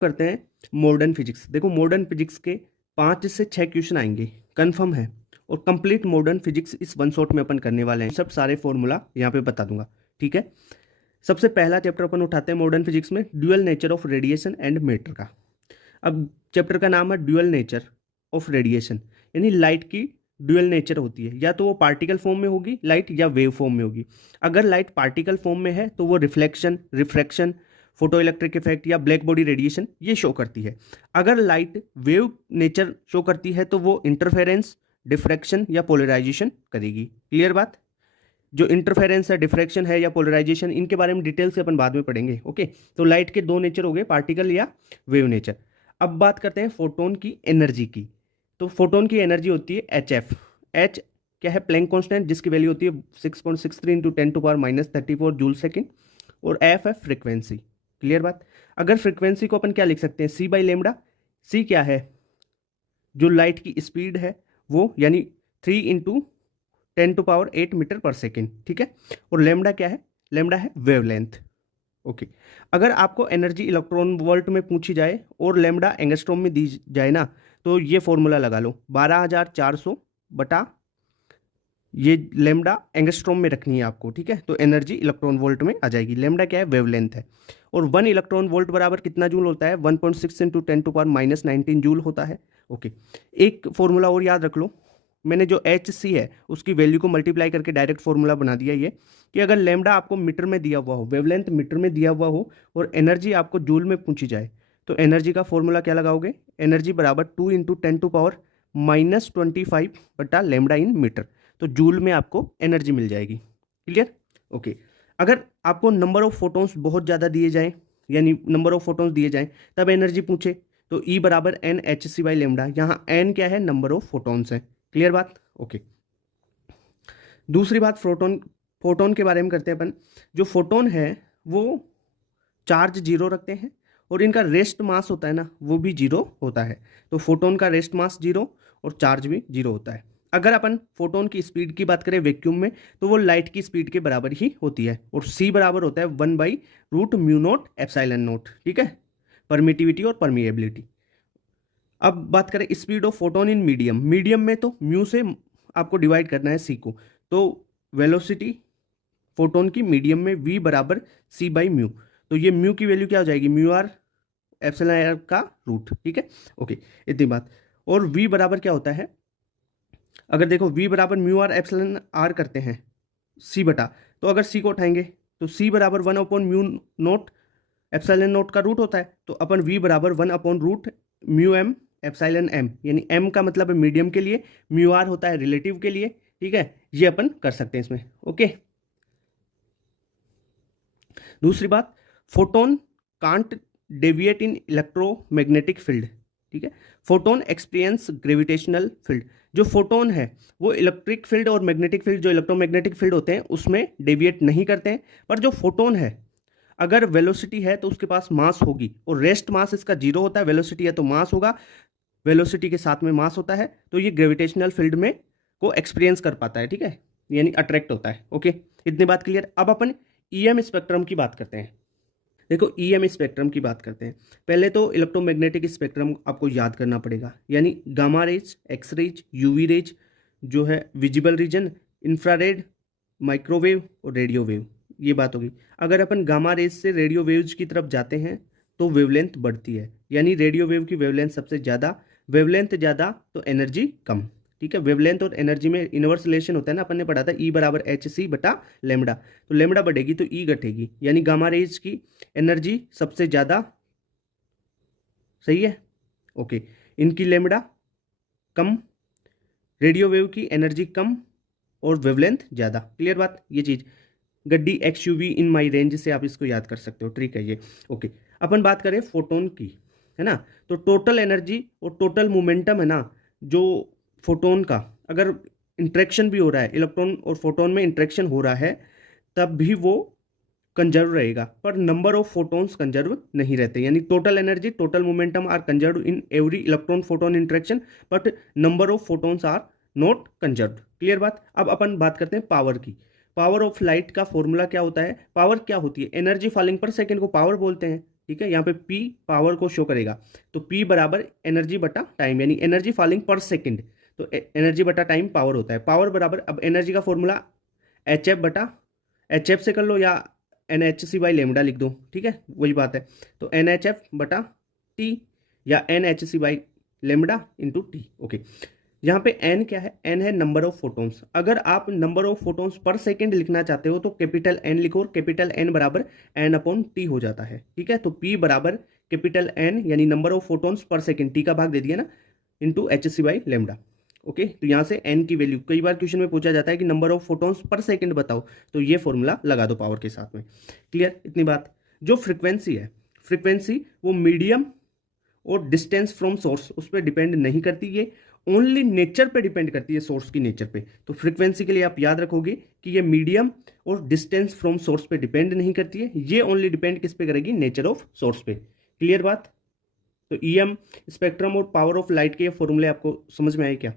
करते हैं modern physics. देखो मॉडर्न फिजिक्स के 5 से 6 क्वेश्चन आएंगे, कंफर्म है। और कंप्लीट मॉडर्न फिजिक्स इस वन शॉट में अपन करने वाले हैं, सब सारे फॉर्मूला यहाँ पे बता दूंगा, ठीक है। सबसे पहला चैप्टर अपन उठाते हैं मॉडर्न फिजिक्स में, dual nature of radiation and matter का। अब चैप्टर का नाम है ड्यूअल नेचर ऑफ रेडिएशन, यानी लाइट की ड्यूअल नेचर होती है, या तो वो पार्टिकल फॉर्म में होगी लाइट, या वेव फॉर्म में होगी। अगर लाइट पार्टिकल फॉर्म में है तो वो reflection, refraction, photo electric effect या ब्लैक बॉडी रेडिएशन ये शो करती है। अगर लाइट वेव नेचर शो करती है तो वो इंटरफेरेंस, डिफ्रैक्शन या पोलराइजेशन करेगी। क्लियर बात। जो इंटरफेरेंस है, डिफ्रैक्शन है या पोलराइजेशन, इनके बारे में डिटेल से अपन बाद में पढ़ेंगे, ओके। तो लाइट के दो नेचर हो गए, पार्टिकल या वेव नेचर। अब बात करते हैं फोटोन की एनर्जी की। तो फोटोन की एनर्जी होती है एच एफ। एच क्या है? प्लैंक कांस्टेंट, जिसकी वैल्यू होती है 6.63 इंटू 10⁻⁻34 जूल सेकेंड। और एफ है फ्रिक्वेंसी। क्लियर बात। अगर फ्रिक्वेंसी को अपन क्या लिख सकते हैं? सी बाई लेमडा। सी क्या है? जो लाइट की स्पीड है वो, यानी 3 इंटू 10⁸ मीटर पर सेकेंड, ठीक है। और लेमडा क्या है? लेमडा है वेवलेंथ, ओके। अगर आपको एनर्जी इलेक्ट्रॉन वोल्ट में पूछी जाए और लेमडा एंगस्ट्रॉम में दी जाए ना, तो ये फॉर्मूला लगा लो, 12400 बटा ये लेमडा एंगस्ट्रॉम में रखनी है आपको, ठीक है। तो एनर्जी इलेक्ट्रॉन वोल्ट में आ जाएगी। लेमडा क्या है? वेवलेंथ है। और 1 इलेक्ट्रॉन वोल्ट बराबर कितना जूल होता है? 1.6 इंटू 10⁻⁻19 जूल होता है, ओके। एक फॉर्मूला और याद रख लो, मैंने जो एच सी है उसकी वैल्यू को मल्टीप्लाई करके डायरेक्ट फॉर्मूला बना दिया ये, कि अगर लेमडा आपको मीटर में दिया हुआ हो, वेवलेंथ मीटर में दिया हुआ हो, और एनर्जी आपको जूल में पूछी जाए, तो एनर्जी का फॉर्मूला क्या लगाओगे? एनर्जी बराबर 2 इंटू 10⁻⁻25 बटा लेमडा इन मीटर। तो जूल में आपको एनर्जी मिल जाएगी। Clear, okay. अगर आपको नंबर ऑफ फोटोन्स बहुत ज़्यादा दिए जाएं, यानी नंबर ऑफ फोटोन्स दिए जाएं, तब एनर्जी पूछे, तो ई बराबर N H C by lambda. यहाँ एन क्या है? नंबर ऑफ फोटोन्स है। क्लियर बात, ओके। दूसरी बात फोटोन, फोटोन के बारे में करते हैं अपन। जो फोटोन है वो चार्ज जीरो रखते हैं, और इनका रेस्ट मास होता है ना, वो भी जीरो होता है। तो फोटोन का रेस्ट मास जीरो और चार्ज भी जीरो होता है। अगर अपन फोटोन की स्पीड की बात करें वैक्यूम में, तो वो लाइट की स्पीड के बराबर ही होती है, और सी बराबर होता है 1/√μ0 एप्सिलॉन नॉट, ठीक है। परमिटिविटी और परमिएबिलिटी। अब बात करें speed of photon in medium. Medium में तो म्यू से आपको डिवाइड करना है सी को, तो वेलोसिटी फोटोन की मीडियम में वी बराबर सी बाई म्यू। तो ये म्यू की वैल्यू क्या हो जाएगी? म्यू आर एप्सिलॉन आर का रूट, ठीक है, ओके। इतनी बात। और वी बराबर क्या होता है? अगर देखो वी बराबर म्यू आर एप्सिलॉन आर करते हैं सी बटा, तो अगर सी को उठाएंगे तो सी बराबर 1/म्यू नोट एप्सिलॉन नोट का रूट होता है, तो अपन वी बराबर 1/√μm एप्सिलॉन एम, यानी एम का मतलब है मीडियम के लिए, म्यू आर होता है रिलेटिव के लिए, ठीक है। ये अपन कर सकते हैं इसमें, ओके। दूसरी बात, photon can't deviate in electromagnetic field, ठीक है। Photon experience gravitational field. जो फोटोन है वो इलेक्ट्रिक फील्ड और मैग्नेटिक फील्ड, जो इलेक्ट्रोमैग्नेटिक फील्ड होते हैं उसमें डेविएट नहीं करते हैं। पर जो फोटोन है, अगर वेलोसिटी है तो उसके पास मास होगी, और रेस्ट मास इसका जीरो होता है। वेलोसिटी है तो मास होगा, वेलोसिटी के साथ में मास होता है, तो ये ग्रेविटेशनल फील्ड में को एक्सपीरियंस कर पाता है, ठीक है, यानी अट्रैक्ट होता है, ओके। इतनी बात क्लियर। अब अपन ईएम स्पेक्ट्रम की बात करते हैं। देखो ईएम स्पेक्ट्रम की बात करते हैं। पहले तो इलेक्ट्रोमैग्नेटिक स्पेक्ट्रम आपको याद करना पड़ेगा, यानी gamma rays, X rays, UV rays, जो है विजिबल रीजन, इंफ्रारेड, माइक्रोवेव और रेडियो वेव, ये बात होगी। अगर अपन गामा रेज से रेडियो वेव्स की तरफ जाते हैं तो वेवलेंथ बढ़ती है, यानी रेडियो वेव की वेवलेंथ सबसे ज़्यादा, वेवलेंथ ज़्यादा तो एनर्जी कम, ठीक है। वेवलेंथ और एनर्जी में इनवर्स रिलेशन होता है ना, अपन ने पढ़ा था, ई बराबर एच सी बटा लेमडा। तो लेमडा बढ़ेगी तो ई घटेगी, यानी गामा रेज की एनर्जी सबसे ज़्यादा, सही है, ओके। इनकी लेमडा कम, रेडियो वेव की एनर्जी कम और वेवलेंथ ज़्यादा। क्लियर बात, ये चीज़ गड्डी एक्सयूवी इन माई रेंज से आप इसको याद कर सकते हो, ट्रिक है ये, ओके। अपन बात करें फोटोन की, है ना, तो टोटल एनर्जी और टोटल मोमेंटम है ना, जो फोटोन का अगर इंट्रैक्शन भी हो रहा है, इलेक्ट्रॉन और फोटोन में इंट्रैक्शन हो रहा है, तब भी वो कंजर्व रहेगा, पर नंबर ऑफ फोटोन्स कंजर्व नहीं रहते। यानी total energy, total momentum are conserve in every electron photon interaction, but number of photons are not conserve. Clear बात। अब अपन बात करते हैं पावर की। पावर ऑफ लाइट का फॉर्मूला क्या होता है? पावर क्या होती है? एनर्जी फॉलिंग पर सेकेंड को पावर बोलते हैं, ठीक है, यहाँ पे P पावर को शो करेगा, तो P बराबर एनर्जी बटा टाइम, यानी एनर्जी फॉलिंग पर सेकेंड, तो एनर्जी बटा टाइम पावर होता है। पावर बराबर, अब एनर्जी का फॉर्मूला HF बटा, HF से कर लो या NHC बाई लेमडा लिख दो, ठीक है, वही बात है। तो NHF बटा T या NHC by lambda into T। Okay, यहाँ पे n क्या है, n है नंबर ऑफ फोटॉन्स। अगर आप number of photons per second लिखना चाहते हो तो कैपिटल N लिखो, और कैपिटल N बराबर n अपॉन टी हो जाता है, ठीक है। तो P बराबर कैपिटल N यानी number of photons per second, T का भाग दे दिया ना, into HC by lambda. Okay, तो यहाँ से n की वैल्यू, कई बार क्वेश्चन में पूछा जाता है कि number of photons per second बताओ, तो ये फॉर्मूला लगा दो पावर के साथ में। क्लियर, इतनी बात। जो फ्रिक्वेंसी है, फ्रिक्वेंसी वो मीडियम और डिस्टेंस फ्रॉम सोर्स उस पर डिपेंड नहीं करती, ये ओनली नेचर पे डिपेंड करती है, सोर्स की नेचर पे। तो फ्रीक्वेंसी के लिए आप याद रखोगे कि ये मीडियम और डिस्टेंस फ्रॉम सोर्स पे डिपेंड नहीं करती है, ये ओनली डिपेंड किस पे करेगी, नेचर ऑफ सोर्स पे। क्लियर बात। तो EM, स्पेक्ट्रम और पावर ऑफ लाइट के फॉर्मूले आपको समझ में आए क्या।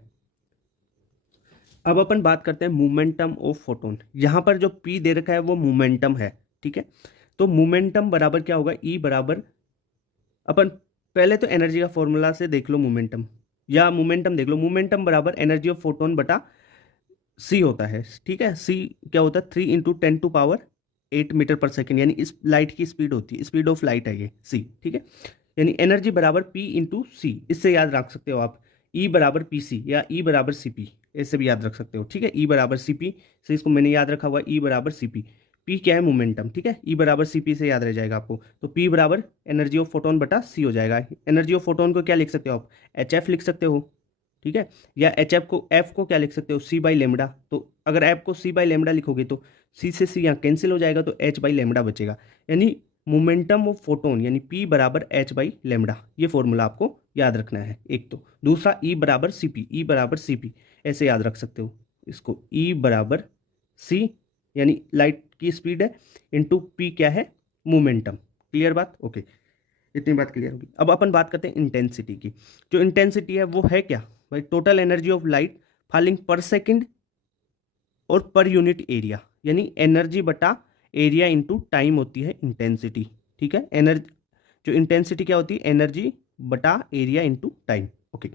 अब अपन बात करते हैं मोमेंटम ऑफ फोटोन। यहां पर जो P दे रखा है वो मोमेंटम है, ठीक है। तो मोमेंटम बराबर क्या होगा, E बराबर, अपन पहले तो एनर्जी का फॉर्मूला से देख लो मोमेंटम, या मोमेंटम देख लो। मोमेंटम बराबर एनर्जी ऑफ फोटोन बटा C होता है, ठीक है। C क्या होता है, 3 × 10⁸ मीटर पर सेकेंड, यानी इस लाइट की स्पीड होती है, स्पीड ऑफ लाइट है ये C, ठीक है। यानी एनर्जी बराबर P × C, इससे याद रख सकते हो आप। E बराबर PC या E बराबर CP, ऐसे भी याद रख सकते हो, ठीक है। E बराबर CP से इसको मैंने याद रखा हुआ, E बराबर CP। P क्या है, मोमेंटम, ठीक है। E बराबर CP से याद रह जाएगा आपको। तो P बराबर एनर्जी ऑफ फोटोन बटा C हो जाएगा। एनर्जी ऑफ फोटोन को क्या लिख सकते हो आप, HF लिख सकते हो, ठीक है। या F को क्या लिख सकते हो, C बाई लेमडा। तो अगर F को C बाई लेमडा लिखोगे तो C से C यहाँ कैंसिल हो जाएगा, तो H बाई लेमडा बचेगा। यानी मोमेंटम ऑफ फोटोन यानी P बराबर H बाई लेमडा, ये फॉर्मूला आपको याद रखना है एक तो। दूसरा E बराबर CP, E बराबर CP ऐसे याद रख सकते हो इसको। E बराबर C यानी लाइट की स्पीड है, इंटू P क्या है, मोमेंटम। क्लियर बात, ओके, इतनी बात क्लियर होगी। अब अपन बात करते हैं इंटेंसिटी की। जो इंटेंसिटी है वो है क्या भाई, total energy of light falling per second और पर यूनिट एरिया, यानी एनर्जी बटा एरिया इंटू टाइम होती है इंटेंसिटी, ठीक है। एनर्जी, जो इंटेंसिटी क्या होती है, एनर्जी बटा एरिया इंटू टाइम। ओके,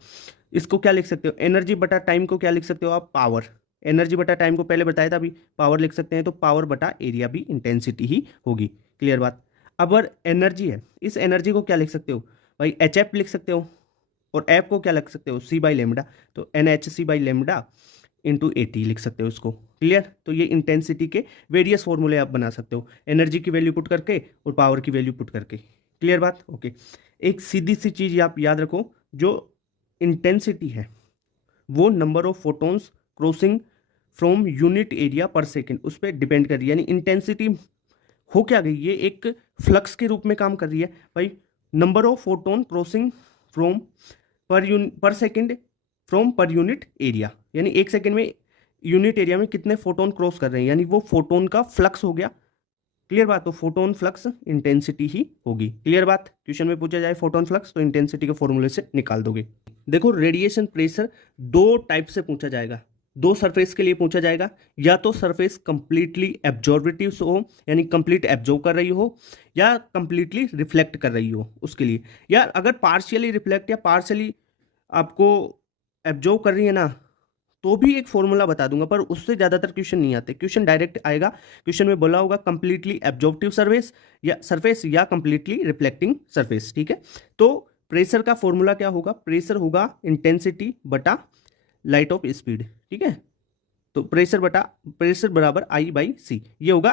इसको क्या लिख सकते हो, एनर्जी बटा टाइम को क्या लिख सकते हो आप, पावर। एनर्जी बटा टाइम को पहले बताया था, अभी पावर लिख सकते हैं, तो पावर बटा एरिया भी इंटेंसिटी ही होगी। क्लियर बात। अब अगर एनर्जी है, इस एनर्जी को क्या लिख सकते हो भाई, HF लिख सकते हो, और एफ को क्या लिख सकते हो, C बाई लेमडा। तो NHC by lambda into AT लिख सकते हो इसको। क्लियर। तो ये इंटेंसिटी के वेरियस फॉर्मूले आप बना सकते हो, एनर्जी की वैल्यू पुट करके और पावर की वैल्यू पुट करके। क्लियर बात, ओके। एक सीधी सी चीज आप याद रखो, जो इंटेंसिटी है वो number of photons crossing from unit area पर सेकेंड उस पर डिपेंड कर रही है। यानी इंटेंसिटी हो क्या गई, ये एक फ्लक्स के रूप में काम कर रही है भाई। Number of photon crossing from per second from per unit area, यानी एक सेकेंड में यूनिट एरिया में कितने फोटोन क्रॉस कर रहे हैं, यानी वो फोटोन का फ्लक्स हो गया। क्लियर बात। तो फोटोन फ्लक्स इंटेंसिटी ही होगी। क्लियर बात। क्वेश्चन में पूछा जाए फोटोन फ्लक्स तो इंटेंसिटी के फॉर्मूले से निकाल दोगे। देखो, रेडिएशन प्रेशर दो टाइप से पूछा जाएगा, दो सरफेस के लिए पूछा जाएगा। या तो सरफेस कंप्लीटली एब्जॉर्बिटिव हो, यानी कंप्लीट एब्जॉर्ब कर रही हो, या कंप्लीटली रिफ्लेक्ट कर रही हो उसके लिए। या अगर पार्शियली रिफ्लेक्ट या पार्शियली आपको एब्जॉर्ब कर रही है ना, तो भी एक फॉर्मूला बता दूंगा, पर उससे ज़्यादातर क्वेश्चन नहीं आते। क्वेश्चन डायरेक्ट आएगा, क्वेश्चन में बोला होगा कंप्लीटली एब्जॉर्प्टिव सरफेस या कंप्लीटली रिफ्लेक्टिंग सरफेस, ठीक है। तो प्रेशर का फॉर्मूला क्या होगा, प्रेशर होगा इंटेंसिटी बटा लाइट ऑफ स्पीड, ठीक है। तो प्रेशर बराबर I/C, ये होगा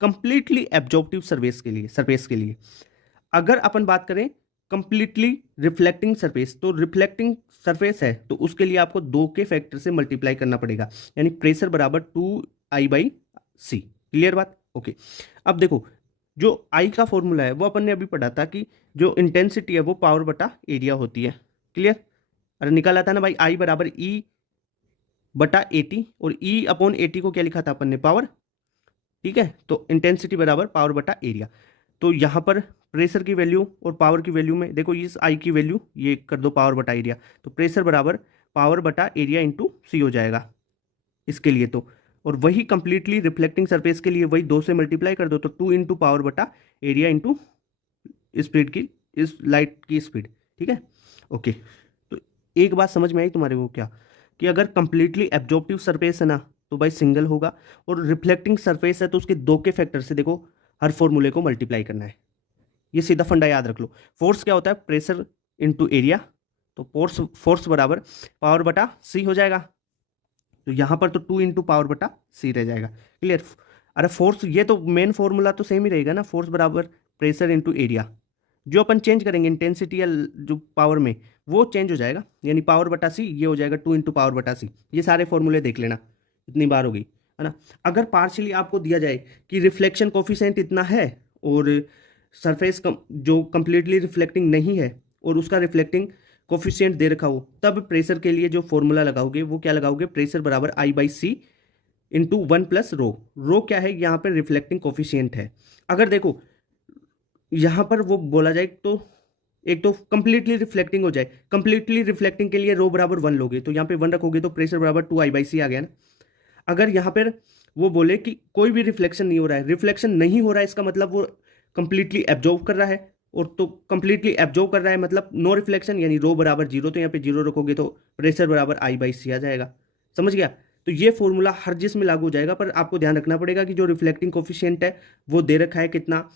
कंप्लीटली एब्जॉर्प्टिव सरफेस के लिए। अगर अपन बात करें कंप्लीटली रिफ्लेक्टिंग सरफेस, तो रिफ्लेक्टिंग सरफेस है तो उसके लिए आपको 2 के फैक्टर से मल्टीप्लाई करना पड़ेगा, यानी प्रेशर बराबर 2I/C। क्लियर बात, ओके। अब देखो, जो I का फॉर्मूला है वो अपन ने अभी पढ़ा था कि जो इंटेंसिटी है वो पावर बटा एरिया होती है। क्लियर। अरे निकाला था ना भाई, I बराबर E बटा AT, और E/AT को क्या लिखा था अपन ने, पावर, ठीक है। तो इंटेंसिटी बराबर पावर बटा एरिया। तो यहाँ पर प्रेशर की वैल्यू और पावर की वैल्यू में देखो, इस I की वैल्यू ये कर दो पावर बटा एरिया, तो प्रेशर बराबर पावर बटा एरिया इंटू C हो जाएगा इसके लिए तो। और वही कंप्लीटली रिफ्लेक्टिंग सरफेस के लिए वही 2 से मल्टीप्लाई कर दो, तो 2 इंटू पावर बटा एरिया इंटू स्पीड की, इस लाइट की स्पीड, ठीक है। ओके, तो एक बात समझ में आई तुम्हारे को क्या, कि अगर कंप्लीटली एब्जॉर्प्टिव सरफेस है ना तो भाई सिंगल होगा, और रिफ्लेक्टिंग सरफेस है तो उसके दो के फैक्टर से देखो हर फॉर्मूले को मल्टीप्लाई करना है। ये सीधा फंडा याद रख लो। फोर्स क्या होता है, प्रेशर इनटू एरिया, तो फोर्स फोर्स बराबर पावर बटा सी हो जाएगा। तो यहाँ पर तो 2 इंटू पावर बटा सी रह जाएगा। क्लियर। अरे फोर्स, ये तो मेन फॉर्मूला तो सेम ही रहेगा ना, फोर्स बराबर प्रेशर इंटू एरिया। जो अपन चेंज करेंगे इंटेंसिटी या जो पावर में, वो चेंज हो जाएगा, यानी पावर बटा सी ये हो जाएगा 2 इंटू पावर बटा सी। ये सारे फॉर्मूले देख लेना, इतनी बार होगी, है ना। अगर पार्शियली आपको दिया जाए कि रिफ्लेक्शन कोफिशिएंट इतना है और सरफेस जो कंप्लीटली रिफ्लेक्टिंग नहीं है और उसका रिफ्लेक्टिंग कोफिशिएंट दे रखा हो, तब प्रेशर के लिए जो फॉर्मूला लगाओगे वो क्या लगाओगे, प्रेशर बराबर I by C into 1 plus rho. Rho क्या है, यहाँ पर रिफ्लेक्टिंग कोफिशिएंट है। अगर देखो यहाँ पर वो बोला जाए तो एक तो कंप्लीटली रिफ्लेक्टिंग हो जाए, कंप्लीटली रिफ्लेक्टिंग के लिए रो बराबर 1 लोगे तो यहाँ पे 1 रखोगे तो प्रेशर बराबर 2 आई बाई सी आ गया ना। अगर यहाँ पर वो बोले कि कोई भी रिफ्लेक्शन नहीं हो रहा है, रिफ्लेक्शन नहीं हो रहा है इसका मतलब वो कंप्लीटली एब्जॉर्ब कर रहा है, और तो कंप्लीटली एब्जॉर्ब कर रहा है मतलब नो रिफ्लेक्शन, यानी रो बराबर जीरो, तो यहाँ पे जीरो रखोगे तो प्रेशर बराबर आई बाई सी आ जाएगा। समझ गया। तो ये फॉर्मूला हर जिस में लागू हो जाएगा, पर आपको ध्यान रखना पड़ेगा कि जो रिफ्लेक्टिंग कोफिशिएंट है वो दे रखा है कितना,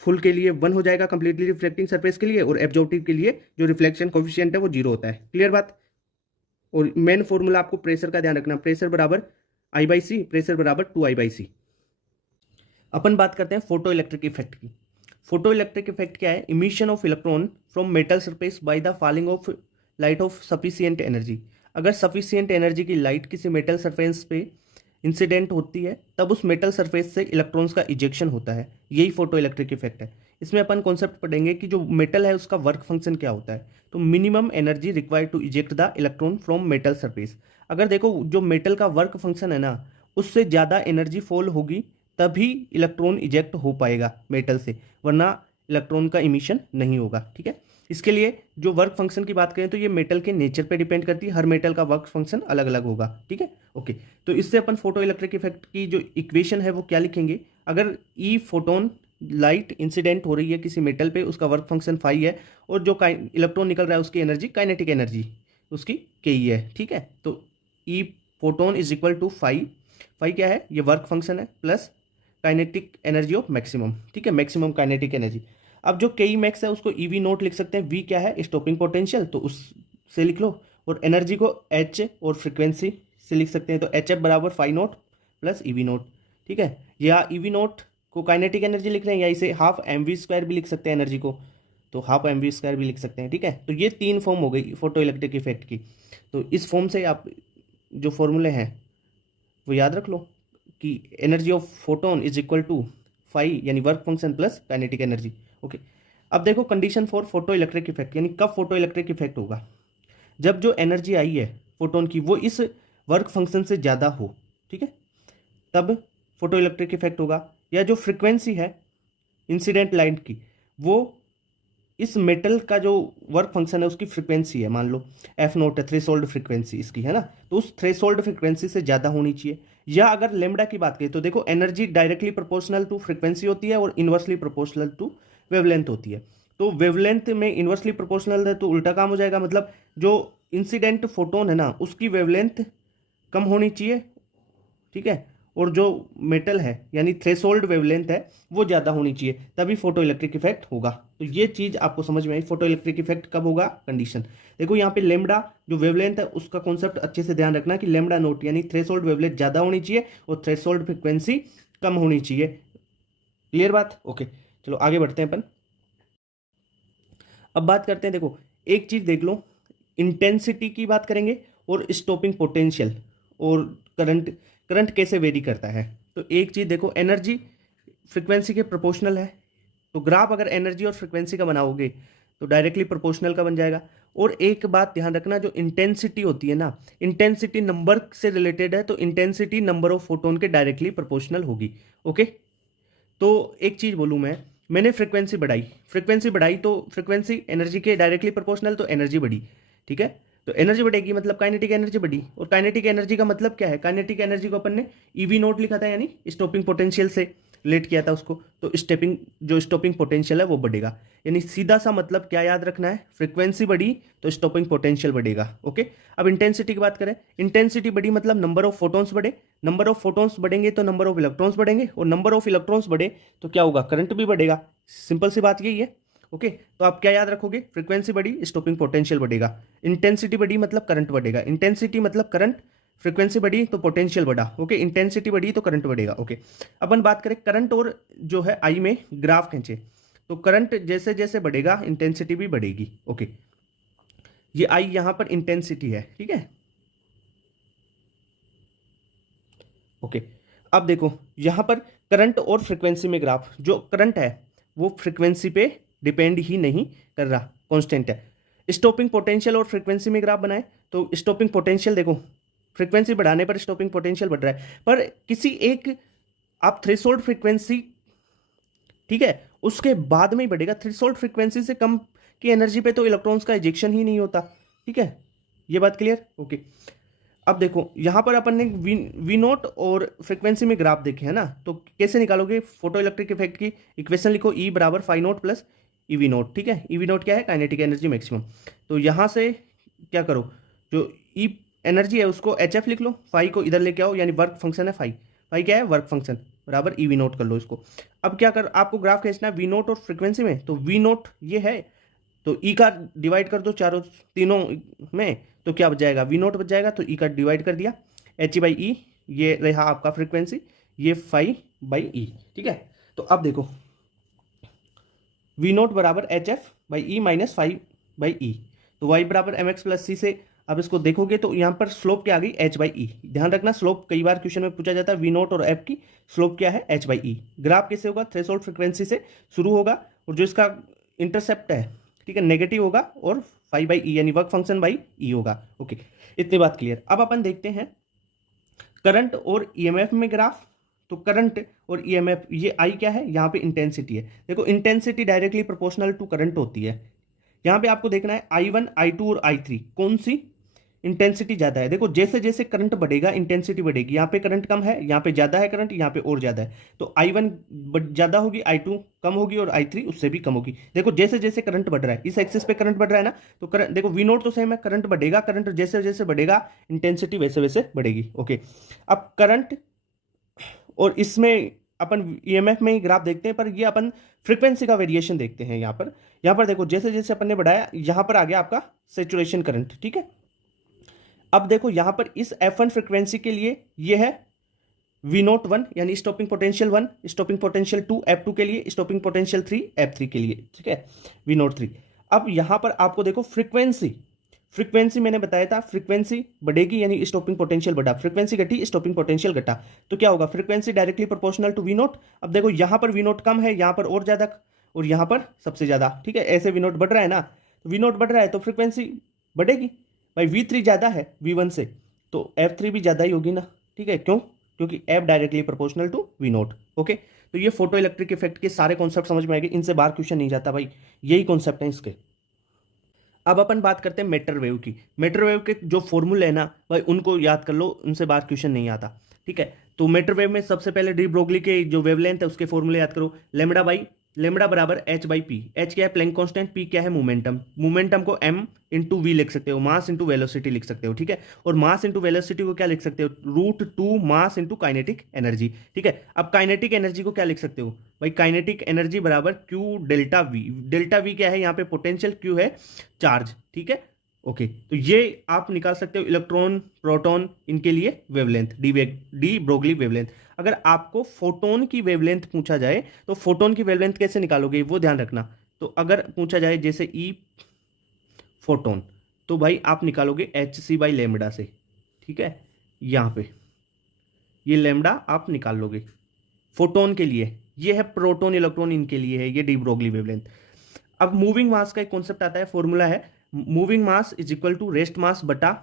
फुल के लिए 1 हो जाएगा कंप्लीटली रिफ्लेक्टिंग सरफेस के लिए, और एब्जॉर्प्टिव के लिए जो रिफ्लेक्शन कोफिशिएंट है वो 0 होता है। क्लियर बात। और मेन फॉर्मूला आपको प्रेशर का ध्यान रखना, प्रेशर बराबर आई बाई सी, प्रेशर बराबर 2 आई बाई सी। अपन बात करते हैं फोटो इलेक्ट्रिक इफेक्ट की। फोटो इलेक्ट्रिक इफेक्ट क्या है, emission of electron from metal surface by the falling of light of sufficient energy. अगर सफिशियंट एनर्जी की लाइट किसी मेटल सरफेस पे इंसिडेंट होती है तब उस मेटल सरफेस से इलेक्ट्रॉन्स का इजेक्शन होता है, यही फोटो इलेक्ट्रिक इफेक्ट है। इसमें अपन कॉन्सेप्ट पढ़ेंगे कि जो मेटल है उसका वर्क फंक्शन क्या होता है। तो minimum energy required to eject the electron from metal surface. अगर देखो जो मेटल का वर्क फंक्शन है ना, उससे ज़्यादा एनर्जी फॉल होगी तभी इलेक्ट्रॉन इजेक्ट हो पाएगा मेटल से, वरना इलेक्ट्रॉन का इमिशन नहीं होगा। ठीक है। इसके लिए जो वर्क फंक्शन की बात करें तो ये मेटल के नेचर पे डिपेंड करती है, हर मेटल का वर्क फंक्शन अलग अलग होगा। ठीक है। ओके, तो इससे अपन फोटो इलेक्ट्रिक इफेक्ट की जो इक्वेशन है वो क्या लिखेंगे, अगर ई फोटोन लाइट इंसिडेंट हो रही है किसी मेटल पे, उसका वर्क फंक्शन फाई है, और जो इलेक्ट्रॉन निकल रहा है उसकी एनर्जी काइनेटिक एनर्जी उसकी के ई है। ठीक है। तो E photon is equal to phi, phi क्या है, ये वर्क फंक्शन है, plus kinetic energy of maximum. ठीक है, मैक्सिमम काइनेटिक एनर्जी। अब जो के ई मैक्स है उसको ई वी नोट लिख सकते हैं, वी क्या है, स्टॉपिंग पोटेंशियल, तो उससे लिख लो, और एनर्जी को एच और फ्रिक्वेंसी से लिख सकते हैं, तो एच एफ बराबर phi naught plus E V naught. ठीक है, या ई वी नोट को काइनेटिक एनर्जी लिख रहे हैं, या इसे हाफ एम वी स्क्वायर भी लिख सकते हैं एनर्जी को, तो हाफ एम वी स्क्वायर भी लिख सकते हैं। ठीक है, तो ये 3 फॉर्म हो गई फोटो इलेक्ट्रिक इफेक्ट की। तो इस फॉर्म से आप जो फॉर्मूले हैं वो याद रख लो कि energy of photon is equal to phi यानी work function plus kinetic energy. Okay, अब देखो condition for photo electric effect, यानी कब फोटो इलेक्ट्रिक इफेक्ट होगा, जब जो एनर्जी आई है फोटोन की वो इस वर्क फंक्शन से ज़्यादा हो। ठीक है, तब फोटो इलेक्ट्रिक इफेक्ट होगा। या जो फ्रिक्वेंसी है इंसिडेंट लाइट की वो इस मेटल का जो वर्क फंक्शन है उसकी फ्रिक्वेंसी है, मान लो एफ नोट है, थ्रेशोल्ड फ्रिक्वेंसी इसकी है ना, तो उस थ्रेशोल्ड फ्रिक्वेंसी से ज़्यादा होनी चाहिए। या अगर लेमडा की बात करें तो देखो energy directly proportional to frequency होती है और इन्वर्सली प्रोपोर्शनल टू वेवलेंथ होती है। तो वेवलेंथ में इन्वर्सली प्रोपोर्शनल है तो उल्टा काम हो जाएगा, मतलब जो इंसिडेंट फोटोन है ना उसकी वेवलेंथ कम होनी चाहिए। ठीक है, और जो मेटल है यानी थ्रेशोल्ड वेवलेंथ है वो ज़्यादा होनी चाहिए, तभी फोटो इलेक्ट्रिक इफेक्ट होगा। तो ये चीज़ आपको समझ में आई, फोटो इलेक्ट्रिक इफेक्ट कब होगा, कंडीशन। देखो यहाँ पे लेमडा जो वेवलेंथ है उसका कॉन्सेप्ट अच्छे से ध्यान रखना कि लेमडा नोट यानी थ्रेशोल्ड वेवलेंथ ज़्यादा होनी चाहिए और थ्रेशोल्ड फ्रिक्वेंसी कम होनी चाहिए। क्लियर बात। ओके, चलो आगे बढ़ते हैं अपन। अब बात करते हैं, देखो एक चीज़ देख लो, इंटेंसिटी की बात करेंगे और स्टॉपिंग पोटेंशियल और करंट, करंट कैसे वेरी करता है। तो एक चीज़ देखो, एनर्जी फ्रिक्वेंसी के प्रोपोर्शनल है, तो ग्राफ अगर एनर्जी और फ्रिक्वेंसी का बनाओगे तो डायरेक्टली प्रोपोर्शनल का बन जाएगा। और एक बात ध्यान रखना, जो इंटेंसिटी होती है ना, इंटेंसिटी नंबर से रिलेटेड है, तो इंटेंसिटी नंबर ऑफ फोटोन के डायरेक्टली प्रोपोर्शनल होगी। ओके, तो एक चीज़ बोलूँ मैंने फ्रिक्वेंसी बढ़ाई तो फ्रिक्वेंसी एनर्जी के डायरेक्टली प्रोपोर्शनल, तो एनर्जी बढ़ी। ठीक है, तो एनर्जी बढ़ेगी मतलब काइनेटिक एनर्जी बढ़ी, और काइनेटिक एनर्जी का मतलब क्या है, काइनेटिक एनर्जी को अपन ने ईवी नोट लिखा था यानी स्टॉपिंग पोटेंशियल से। रिलेट किया था उसको, तो स्टॉपिंग पोटेंशियल है वो बढ़ेगा। यानी सीधा सा मतलब क्या याद रखना है, फ्रीक्वेंसी बढ़ी तो स्टॉपिंग पोटेंशियल बढ़ेगा। ओके, अब इंटेंसिटी की बात करें, इंटेंसिटी बढ़ी मतलब नंबर ऑफ फोटॉन्स बढ़े, नंबर ऑफ फोटॉन्स बढ़ेंगे तो नंबर ऑफ इलेक्ट्रॉन्स बढ़ेंगे, और नंबर ऑफ इलेक्ट्रॉन्स बढ़े तो क्या होगा, करंट भी बढ़ेगा। सिंपल सी बात यही है। ओके, तो आप क्या याद रखोगे, फ्रीक्वेंसी बढ़ी स्टॉपिंग पोटेंशियल बढ़ेगा, इंटेंसिटी बढ़ी मतलब करंट बढ़ेगा, इंटेंसिटी मतलब करंट, फ्रीक्वेंसी बढ़ी तो पोटेंशियल बढ़ा। ओके, इंटेंसिटी बढ़ी तो करंट बढ़ेगा। ओके, अपन बात करें करंट और जो है आई में ग्राफ खींचे, तो करंट जैसे जैसे बढ़ेगा इंटेंसिटी भी बढ़ेगी। ओके, ये आई यहां पर इंटेंसिटी है, ठीक है। ओके, अब देखो यहां पर करंट और फ्रीक्वेंसी में ग्राफ, जो करंट है वो फ्रीक्वेंसी पे डिपेंड ही नहीं कर रहा, कांस्टेंट है। स्टॉपिंग पोटेंशियल और फ्रीक्वेंसी में ग्राफ बनाए तो स्टॉपिंग पोटेंशियल देखो, फ्रीक्वेंसी बढ़ाने पर स्टॉपिंग पोटेंशियल बढ़ रहा है, पर किसी एक आप थ्रेशोल्ड फ्रीक्वेंसी, ठीक है, उसके बाद में ही बढ़ेगा। थ्रेशोल्ड फ्रीक्वेंसी से कम की एनर्जी पे तो इलेक्ट्रॉन्स का इजेक्शन ही नहीं होता, ठीक है, ये बात क्लियर। ओके, अब देखो यहां पर अपन ने वी नोट और फ्रीक्वेंसी में ग्राफ देखे है ना, तो कैसे निकालोगे, फोटो इलेक्ट्रिक इफेक्ट की इक्वेशन लिखो, ई बराबर phi naught plus E V naught, ठीक है। ई वी नोट क्या है, काइनेटिक एनर्जी मैक्सिमम। तो यहां से क्या करो, जो ई एनर्जी है उसको एच एफ लिख लो, फाई को इधर लेके आओ, यानी वर्क फंक्शन है फाई, फाई क्या है, वर्क फंक्शन, बराबर ई वी नोट कर लो इसको। अब क्या कर, आपको ग्राफ खींचना है वी नोट और फ्रीक्वेंसी में, तो वी नोट ये है, तो ई का डिवाइड कर दो चारों तीनों में, तो क्या बच जाएगा, वी नोट बच जाएगा, तो ई का डिवाइड कर दिया, एच बाई ई, ये रहा आपका फ्रीक्वेंसी, ये फाई बाई ई, ठीक है। तो अब देखो वी नोट बराबर H F by E minus phi by E, तो वाई बराबर एम एक्स प्लस सी से अब इसको देखोगे तो यहाँ पर स्लोप क्या आ गई, एच बाई ई। ध्यान रखना स्लोप कई बार क्वेश्चन में पूछा जाता है, वी नोट और एफ की स्लोप क्या है, एच बाई ई। ग्राफ कैसे होगा, थ्रेशोल्ड फ्रीक्वेंसी से शुरू होगा, और जो इसका इंटरसेप्ट है, ठीक है, नेगेटिव होगा, और फाई बाई ई यानी वर्क फंक्शन बाई ई होगा। ओके, इतनी बात क्लियर। अब अपन देखते हैं करंट और ईएमएफ में ग्राफ, तो करंट और ईएमएफ, ये आई क्या है, यहाँ पे इंटेंसिटी है। देखो intensity directly proportional to current होती है। यहाँ पे आपको देखना है आई वन आई टू और आई थ्री कौन सी इंटेंसिटी ज्यादा है। देखो जैसे जैसे करंट बढ़ेगा इंटेंसिटी बढ़ेगी, यहाँ पे करंट कम है, यहाँ पे ज्यादा है करंट, यहाँ पे और ज्यादा है, तो आई वन ज्यादा होगी, आई टू कम होगी, और आई थ्री उससे भी कम होगी। देखो जैसे जैसे करंट बढ़ रहा है, इस एक्सिस पे करंट बढ़ रहा है ना, तो करंट देखो वी नोट तो सेम है, करंट बढ़ेगा, करंट जैसे जैसे बढ़ेगा इंटेंसिटी वैसे वैसे बढ़ेगी। ओके, अब करंट और इसमें अपन ईएमएफ में ही ग्राफ देखते हैं, पर ये अपन फ्रीक्वेंसी का वेरिएशन देखते हैं। यहाँ पर देखो जैसे जैसे अपन ने बढ़ाया, यहाँ पर आ गया आपका सेचुरेशन करंट, ठीक है। अब देखो यहाँ पर इस F1 फ्रीक्वेंसी के लिए ये है वी नोट वन, यानी stopping potential 1, stopping potential 2 F2 के लिए, स्टॉपिंग पोटेंशियल 3 F3 के लिए, ठीक है, वी नोट 3। अब यहाँ पर आपको देखो फ्रीक्वेंसी मैंने बताया था, फ्रीक्वेंसी बढ़ेगी यानी स्टॉपिंग पोटेंशियल बढ़ा, फ्रीक्वेंसी घटी स्टॉपिंग पोटेंशियल घटा, तो क्या होगा, frequency directly proportional to V naught. अब देखो यहाँ पर वी नोट कम है, यहाँ पर और ज्यादा, और यहाँ पर सबसे ज्यादा, ठीक है, ऐसे वी नोट बढ़ रहा है ना, वी नोट बढ़ रहा है तो फ्रीक्वेंसी बढ़ेगी। भाई वी थ्री ज़्यादा है वी वन से, तो एफ थ्री भी ज़्यादा ही होगी ना, ठीक है, क्यों, क्योंकि F directly proportional to V naught. Okay, तो ये फोटो इलेक्ट्रिक इफेक्ट के सारे कॉन्सेप्ट समझ में आएंगे, इनसे बाहर क्वेश्चन नहीं जाता भाई, यही कॉन्सेप्ट है इसके। अब अपन बात करते हैं मैटर वेव की। मैटर वेव के जो फॉर्मूले है ना भाई, उनको याद कर लो, उनसे बाहर क्वेश्चन नहीं आता, ठीक है। तो मैटर वेव में सबसे पहले डी ब्रोगली के जो वेवलेंथ है उसके फॉर्मूले याद करो, लेमड़ा बराबर एच बाई पी। एच क्या है, प्लैंक कांस्टेंट, पी क्या है, मोमेंटम को एम इंटू वी लिख सकते हो, मास इंटू वेलोसिटी लिख सकते हो, ठीक है। और मास इंटू वेलोसिटी को क्या लिख सकते हो, √2 मास इंटू काइनेटिक एनर्जी, ठीक है। अब काइनेटिक एनर्जी को क्या लिख सकते हो भाई, काइनेटिक एनर्जी बराबर Q delta we. Delta we क्या है, यहाँ पे पोटेंशियल, क्यू है चार्ज, ठीक है। ओके, तो ये आप निकाल सकते हो इलेक्ट्रॉन प्रोटॉन इनके लिए वेवलेंथ, डी ब्रोगली वेवलेंथ। अगर आपको फोटोन की वेवलेंथ पूछा जाए तो फोटोन की वेवलेंथ कैसे निकालोगे वो ध्यान रखना। तो अगर पूछा जाए जैसे ई फोटोन, तो भाई आप निकालोगे एच सी बाई लेमडा से, ठीक है, यहाँ पे ये लेमडा आप निकाल लोगे फोटोन के लिए, ये है प्रोटॉन इलेक्ट्रॉन इनके लिए है, ये डी ब्रोगली वेवलेंथ। अब मूविंग मास का एक कॉन्सेप्ट आता है, फॉर्मूला है moving mass is equal to rest mass बटा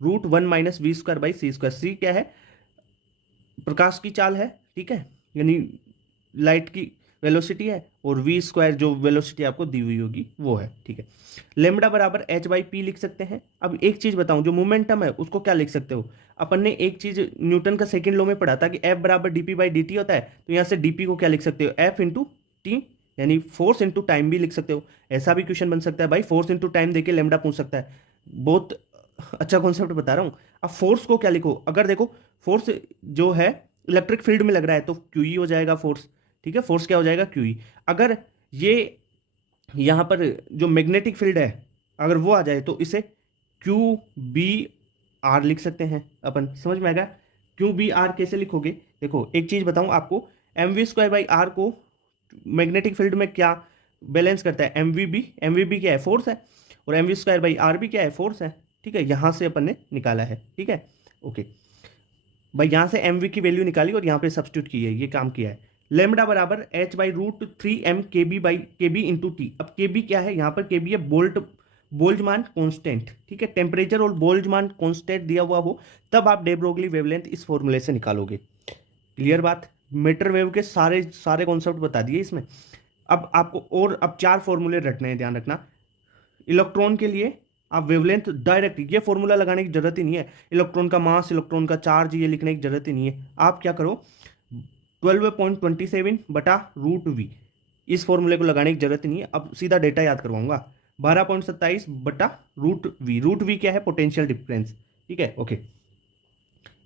√1 minus V square by C square. C क्या है, प्रकाश की चाल है, ठीक है, यानी लाइट की वेलोसिटी है और वी स्क्वायर जो वेलोसिटी आपको दी हुई होगी वो है, ठीक है। लेमडा बराबर एच बाई पी लिख सकते हैं। अब एक चीज़ बताऊं, जो मोमेंटम है उसको क्या लिख सकते हो, अपन ने एक चीज़ न्यूटन का सेकंड लॉ में पढ़ा था कि एफ बराबर D P by D T होता है, तो यहाँ से डी पी को क्या लिख सकते हो, एफ इंटू टी, यानी फोर्स इंटू टाइम भी लिख सकते हो। ऐसा भी क्वेश्चन बन सकता है भाई, फोर्स इंटू टाइम देके लेमडा पूछ सकता है। बहुत अच्छा कॉन्सेप्ट बता रहा हूँ। अब फोर्स को क्या लिखो, अगर देखो फोर्स जो है इलेक्ट्रिक फील्ड में लग रहा है तो क्यू ई हो जाएगा फोर्स, ठीक है, फोर्स क्या हो जाएगा क्यू ई। अगर ये यहाँ पर जो मैग्नेटिक फील्ड है अगर वो आ जाए तो इसे क्यू बी आर लिख सकते हैं अपन, समझ में आएगा। क्यू बी आर कैसे लिखोगे, देखो एक चीज़ बताऊँ आपको, M V square by R को मैग्नेटिक फील्ड में क्या बैलेंस करता है, एम वी बी क्या है, फोर्स है, और M V square by R भी क्या है, फोर्स है, ठीक है। यहाँ से अपन ने निकाला है, ठीक है, ओके भाई। यहाँ से एम वी की वैल्यू निकाली और यहाँ पे सब्स्टिट्यूट की है, ये काम किया है। लेमडा बराबर एच बाई रूट 3m के बी बाई के बी इंटू टी। अब के बी क्या है, यहाँ पर के बी है बोल्ट्जमान कांस्टेंट, ठीक है। टेम्परेचर और बोल्ट्जमान कांस्टेंट दिया हुआ हो तब आप डे ब्रोगली वेवलेंथ इस फॉर्मूले से निकालोगे। क्लियर बात, मीटर वेव के सारे सारे कॉन्सेप्ट बता दिए इसमें। अब आपको और अब 4 फॉर्मूले रटने हैं, ध्यान रखना। इलेक्ट्रॉन के लिए आप वेवलेंथ डायरेक्ट ये फॉर्मूला लगाने की जरूरत ही नहीं है, इलेक्ट्रॉन का मास, इलेक्ट्रॉन का चार्ज ये लिखने की जरूरत ही नहीं है। आप क्या करो, 12.27 बटा रूट वी, इस फॉर्मूले को लगाने की जरूरत ही नहीं है। अब सीधा डेटा याद करवाऊंगा, 12.27 बटा रूट वी क्या है, पोटेंशियल डिफरेंस, ठीक है, ओके।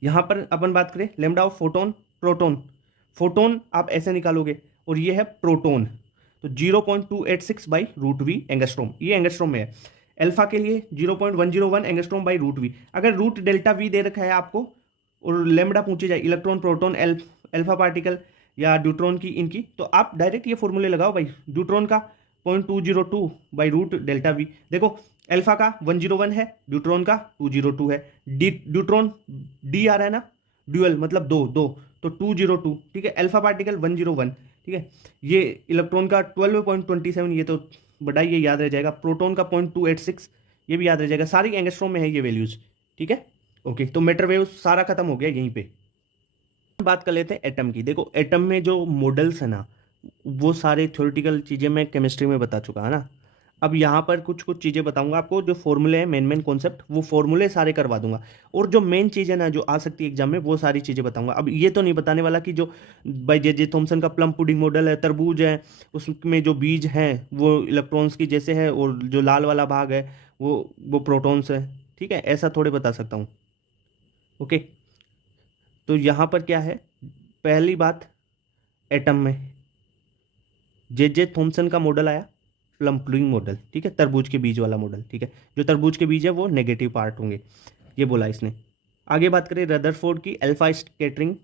यहां पर अपन बात करें lambda of photon, proton, photon आप ऐसे निकालोगे और ये है प्रोटोन, तो 0.286 बाई रूट वी एंगस्ट्रोम, ये एंगस्ट्रोम में है। अल्फा के लिए 0.101 एंगस्ट्रोम बाई रूट वी। अगर रूट डेल्टा वी दे रखा है आपको और लेमडा पूछे जाए इलेक्ट्रॉन, प्रोटोन, अल्फा पार्टिकल या ड्यूट्रॉन की इनकी, तो आप डायरेक्ट ये फॉर्मूले लगाओ भाई। ड्यूट्रॉन का 0.202 बाई रूट डेल्टा वी, देखो अल्फा का 101 है, ड्यूट्रॉन का 202 है, ड्यूट्रॉन डी आ रहा है ना, ड्यूअल मतलब दो दो, तो 202, ठीक है। अल्फा पार्टिकल 101, ठीक है। ये इलेक्ट्रॉन का 12.27, ये तो बड़ा ये याद रह जाएगा। प्रोटॉन का 0.286, ये भी याद रह जाएगा। सारी एंगस्ट्रॉम में है ये वैल्यूज, ठीक है, ओके। तो मीटर वेव सारा खत्म हो गया यहीं पे। बात कर लेते हैं एटम की। देखो एटम में जो मॉडल्स है ना, वो सारे थ्योरेटिकल चीज़ें मैं केमिस्ट्री में बता चुका है ना। अब यहाँ पर कुछ कुछ चीज़ें बताऊंगा आपको, जो फॉर्मूले हैं मेन कॉन्सेप्ट, वो फॉर्मूले सारे करवा दूंगा। और जो मेन चीज़ है ना जो आ सकती है एग्जाम में, वो सारी चीज़ें बताऊंगा। अब ये तो नहीं बताने वाला कि जो बाई जे थॉमसन का प्लम पुडिंग मॉडल है, तरबूज है, उसमें जो बीज हैं वो इलेक्ट्रॉन्स की जैसे है, और जो लाल वाला भाग है वो प्रोटॉन्स है, ठीक है। ऐसा थोड़े बता सकता हूँ, ओके। तो यहाँ पर क्या है, पहली बात, एटम में जे थॉमसन का मॉडल आया, प्लम पुडिंग मॉडल, ठीक है, तरबूज के बीज वाला मॉडल, ठीक है। जो तरबूज के बीज है वो नेगेटिव पार्ट होंगे, ये बोला इसने। आगे बात करें रदरफोर्ड की अल्फा स्कैटरिंग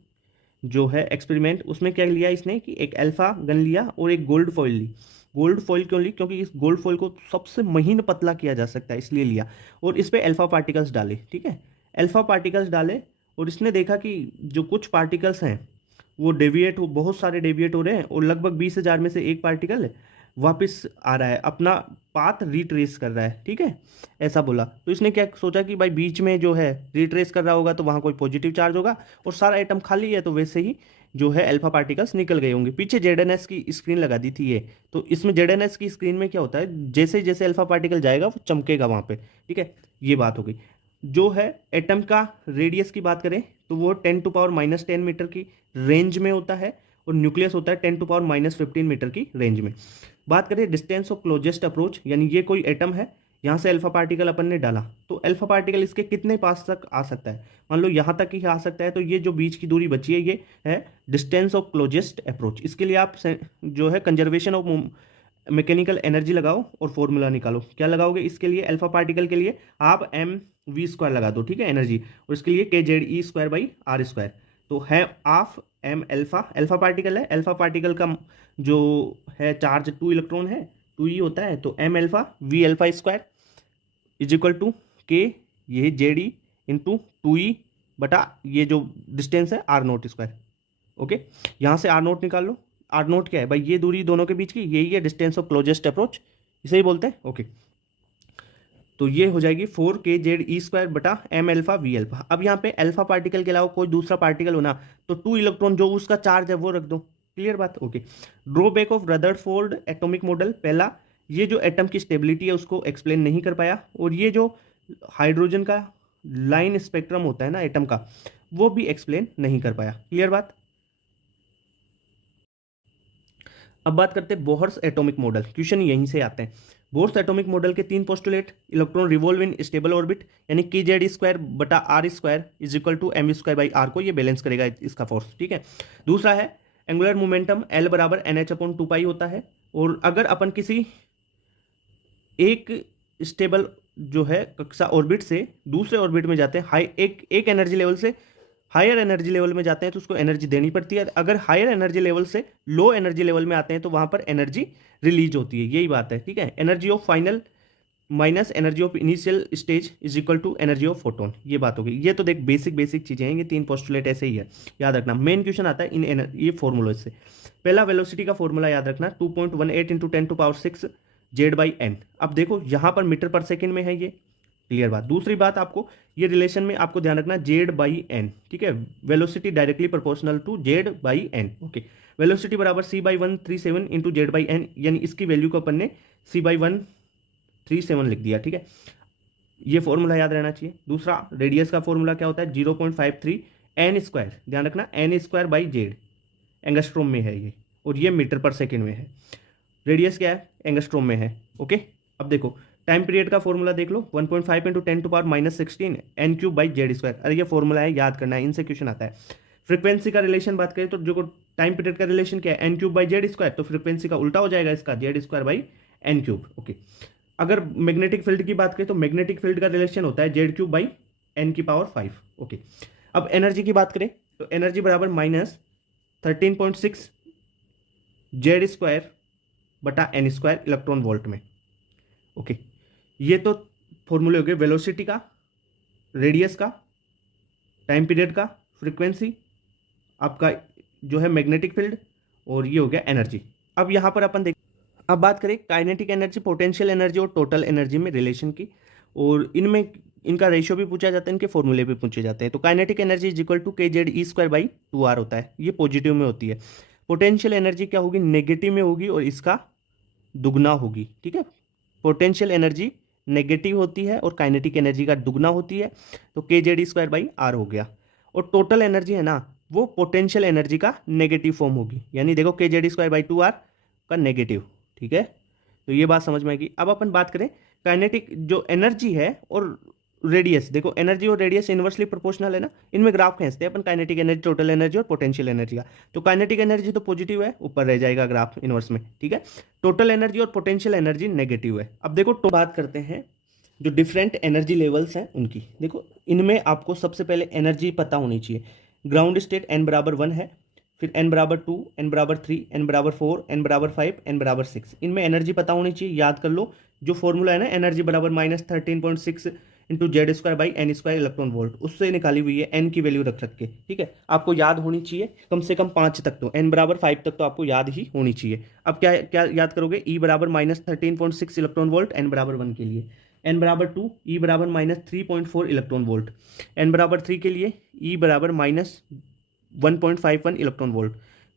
जो है एक्सपेरिमेंट, उसमें क्या लिया इसने कि एक अल्फा गन लिया और एक गोल्ड फॉइल ली। गोल्ड फॉइल क्यों ली, क्योंकि इस गोल्ड फॉइल को सबसे महीन पतला किया जा सकता है, इसलिए लिया। और इस पर अल्फा पार्टिकल्स डाले, ठीक है, अल्फा पार्टिकल्स डाले, और इसने देखा कि जो कुछ पार्टिकल्स हैं वो डेविएट हो, बहुत सारे डेविएट हो रहे हैं, और लगभग 20,000 में से एक पार्टिकल वापस आ रहा है, अपना पाथ रिट्रेस कर रहा है, ठीक है, ऐसा बोला। तो इसने क्या सोचा कि भाई बीच में जो है रिट्रेस कर रहा होगा तो वहाँ कोई पॉजिटिव चार्ज होगा, और सारा एटम खाली है तो वैसे ही जो है अल्फा पार्टिकल्स निकल गए होंगे। पीछे जेडएनएस की स्क्रीन लगा दी थी ये, तो इसमें जेडएनएस की स्क्रीन में क्या होता है, जैसे जैसे अल्फा पार्टिकल जाएगा वो चमकेगा वहाँ पे, ठीक है, ये बात हो गई। जो है एटम का रेडियस की बात करें तो वो 10⁻⁻10 मीटर की रेंज में होता है, और न्यूक्लियस होता है 10⁻⁻15 मीटर की रेंज में। बात करें डिस्टेंस ऑफ क्लोजेस्ट अप्रोच, यानी ये कोई एटम है, यहाँ से अल्फा पार्टिकल अपन ने डाला, तो अल्फा पार्टिकल इसके कितने पास तक आ सकता है, मान लो यहाँ तक ही आ सकता है, तो ये जो बीच की दूरी बची है ये है डिस्टेंस ऑफ क्लोजेस्ट अप्रोच। इसके लिए आप जो है कंजर्वेशन ऑफ मैकेनिकल एनर्जी लगाओ और फॉर्मूला निकालो। क्या लगाओगे इसके लिए, अल्फा पार्टिकल के लिए आप एम वी स्क्वायर लगा दो, ठीक है, एनर्जी, और इसके लिए K Z E square by R square, तो है half M alpha, alpha particle है, अल्फा पार्टिकल का जो है चार्ज 2 इलेक्ट्रॉन है, 2 होता है, तो M alpha V alpha square is equal to K, ये जेड ई इंटू 2 बटा ये जो डिस्टेंस है आर नोट स्क्वायर, ओके। यहाँ से आर नोट निकाल लो, आर नोट क्या है भाई, ये दूरी दोनों के बीच की, यही है डिस्टेंस ऑफ क्लोजेस्ट अप्रोच, इसे ही बोलते हैं, ओके। तो ये हो जाएगी 4 के जेड ई स्क्वायर बटा एम अल्फा वी अल्फा। अब यहाँ पे अल्फा पार्टिकल के अलावा कोई दूसरा पार्टिकल होना तो 2 इलेक्ट्रॉन जो उसका चार्ज है वो रख दो, क्लियर बात, okay. Drawback of Rutherford atomic model, पहला ये जो एटम की स्टेबिलिटी है उसको एक्सप्लेन नहीं कर पाया, और ये जो हाइड्रोजन का लाइन स्पेक्ट्रम होता है ना एटम का, वो भी एक्सप्लेन नहीं कर पाया। क्लियर बात। अब बात करते हैं बोहर्स एटॉमिक मॉडल, क्वेश्चन यहीं से आते हैं। बोहर्स एटॉमिक मॉडल के 3 postulate, electron revolve in stable orbit, यानी कि जेड स्क्वायर बटा R square is equal to M square by R को ये बैलेंस करेगा इसका फोर्स, ठीक है। दूसरा है एंगुलर मोमेंटम एल बराबर एन एच अपॉन 2 पाई होता है, और अगर अपन किसी एक स्टेबल जो है कक्षा ऑर्बिट से दूसरे ऑर्बिट में जाते हैं, हाई एक एनर्जी लेवल से हायर एनर्जी लेवल में जाते हैं तो उसको एनर्जी देनी पड़ती है, अगर हायर एनर्जी लेवल से लो एनर्जी लेवल में आते हैं तो वहां पर एनर्जी रिलीज होती है, यही बात है, ठीक है। Energy of final minus energy of initial stage is equal to energy of photon, ये बात होगी। ये तो देख बेसिक चीजें हैं, ये 3 पोस्टुलेट ऐसे ही है, याद रखना। मेन क्वेश्चन आता है इन ये फॉर्मूला से। पहला वेलोसिटी का फॉर्मूला याद रखना 2.18 इंटू 10⁶ जेड बाई एन। अब देखो यहाँ पर मीटर पर सेकेंड में है ये, क्लियर बात। दूसरी बात आपको ये रिलेशन में आपको ध्यान रखना जेड बाई एन, ठीक है। Velocity directly proportional to Z by N, okay. Velocity बराबर c/137 into Z by N, यानी इसकी वैल्यू को अपन ने c/137 लिख दिया, ठीक है। ये फॉर्मूला याद रहना चाहिए। दूसरा रेडियस का फॉर्मूला क्या होता है 0.53 एन स्क्वायर, ध्यान रखना N square by Z, angstrom में है ये, और ये मीटर पर सेकेंड में है। रेडियस क्या है एंगस्ट्रोम में है, ओके। अब देखो टाइम पीरियड का फॉर्मूला देख लो 1.5 into 10⁻⁻16 N cube by Z square. अरे ये फॉर्मूला है, याद करना है, इनसे क्वेश्चन आता है। फ्रीक्वेंसी का रिलेशन बात करें तो जो टाइम पीरियड का रिलेशन क्या है N cube by Z square, तो फ्रीक्वेंसी का उल्टा हो जाएगा इसका Z square by N cube, okay. अगर मैग्नेटिक फील्ड की बात करें तो मैग्नेटिक फील्ड का रिलेशन होता है जेड क्यूब बाई एन की पावर 5, ओके। अब एनर्जी की बात करें तो एनर्जी बराबर -13.6 जेड स्क्वायर बटा एन स्क्वायर इलेक्ट्रॉन वोल्ट में, ओके। ये तो फॉर्मूले हो गए वेलोसिटी का, रेडियस का, टाइम पीरियड का, फ्रीक्वेंसी, आपका जो है मैग्नेटिक फील्ड, और ये हो गया एनर्जी। अब यहाँ पर अपन अब बात करें काइनेटिक एनर्जी, पोटेंशियल एनर्जी और टोटल एनर्जी में रिलेशन की, और इनमें इनका रेशियो भी पूछा जाता है, इनके फॉर्मूले भी पूछे जाते हैं। तो kinetic energy is equal to kZe²/2r होता है, ये पॉजिटिव में होती है। पोटेंशियल एनर्जी क्या होगी नेगेटिव में होगी, और इसका दुगना होगी, ठीक है। पोटेंशियल एनर्जी नेगेटिव होती है और काइनेटिक एनर्जी का दुगना होती है, तो kZe²/r हो गया। और टोटल एनर्जी है ना वो पोटेंशियल एनर्जी का नेगेटिव फॉर्म होगी, यानी देखो kZe²/2r का नेगेटिव, ठीक है। तो ये बात समझ में आएगी। अब अपन बात करें काइनेटिक जो एनर्जी है और रेडियस, देखो एनर्जी और रेडियस इनवर्सली प्रोपोर्शनल है ना, इनमें ग्राफ खींचते हैं अपन काइनेटिक एनर्जी, टोटल एनर्जी और पोटेंशियल एनर्जी का। तो काइनेटिक एनर्जी तो पॉजिटिव है, ऊपर रह जाएगा ग्राफ इनवर्स में, ठीक है। टोटल एनर्जी और पोटेंशियल एनर्जी नेगेटिव है। अब देखो तो बात करते हैं जो डिफरेंट एनर्जी लेवल्स हैं उनकी। देखो इनमें आपको सबसे पहले एनर्जी पता होनी चाहिए। ग्राउंड स्टेट n बराबर 1 है, फिर n बराबर 2, n बराबर 3, n बराबर 4, n बराबर 5, n बराबर 6, इनमें एनर्जी पता होनी चाहिए। याद कर लो जो फॉर्मूला है ना एनर्जी बराबर -13.6 into Z square by N square electron volt, उससे निकाली हुई है, एन की वैल्यू रख के, ठीक है। आपको याद होनी चाहिए कम से कम 5 तक, तो n बराबर 5 तक तो आपको याद ही होनी चाहिए। अब क्या क्या याद करोगे, E बराबर -13.6 इलेक्ट्रॉन वोल्ट n बराबर 1 के लिए, n बराबर 2 E बराबर -3.4 इलेक्ट्रॉन वोल्ट, n बराबर 3 के लिए E बराबर -1.51 इलेक्ट्रॉन वोल्ट,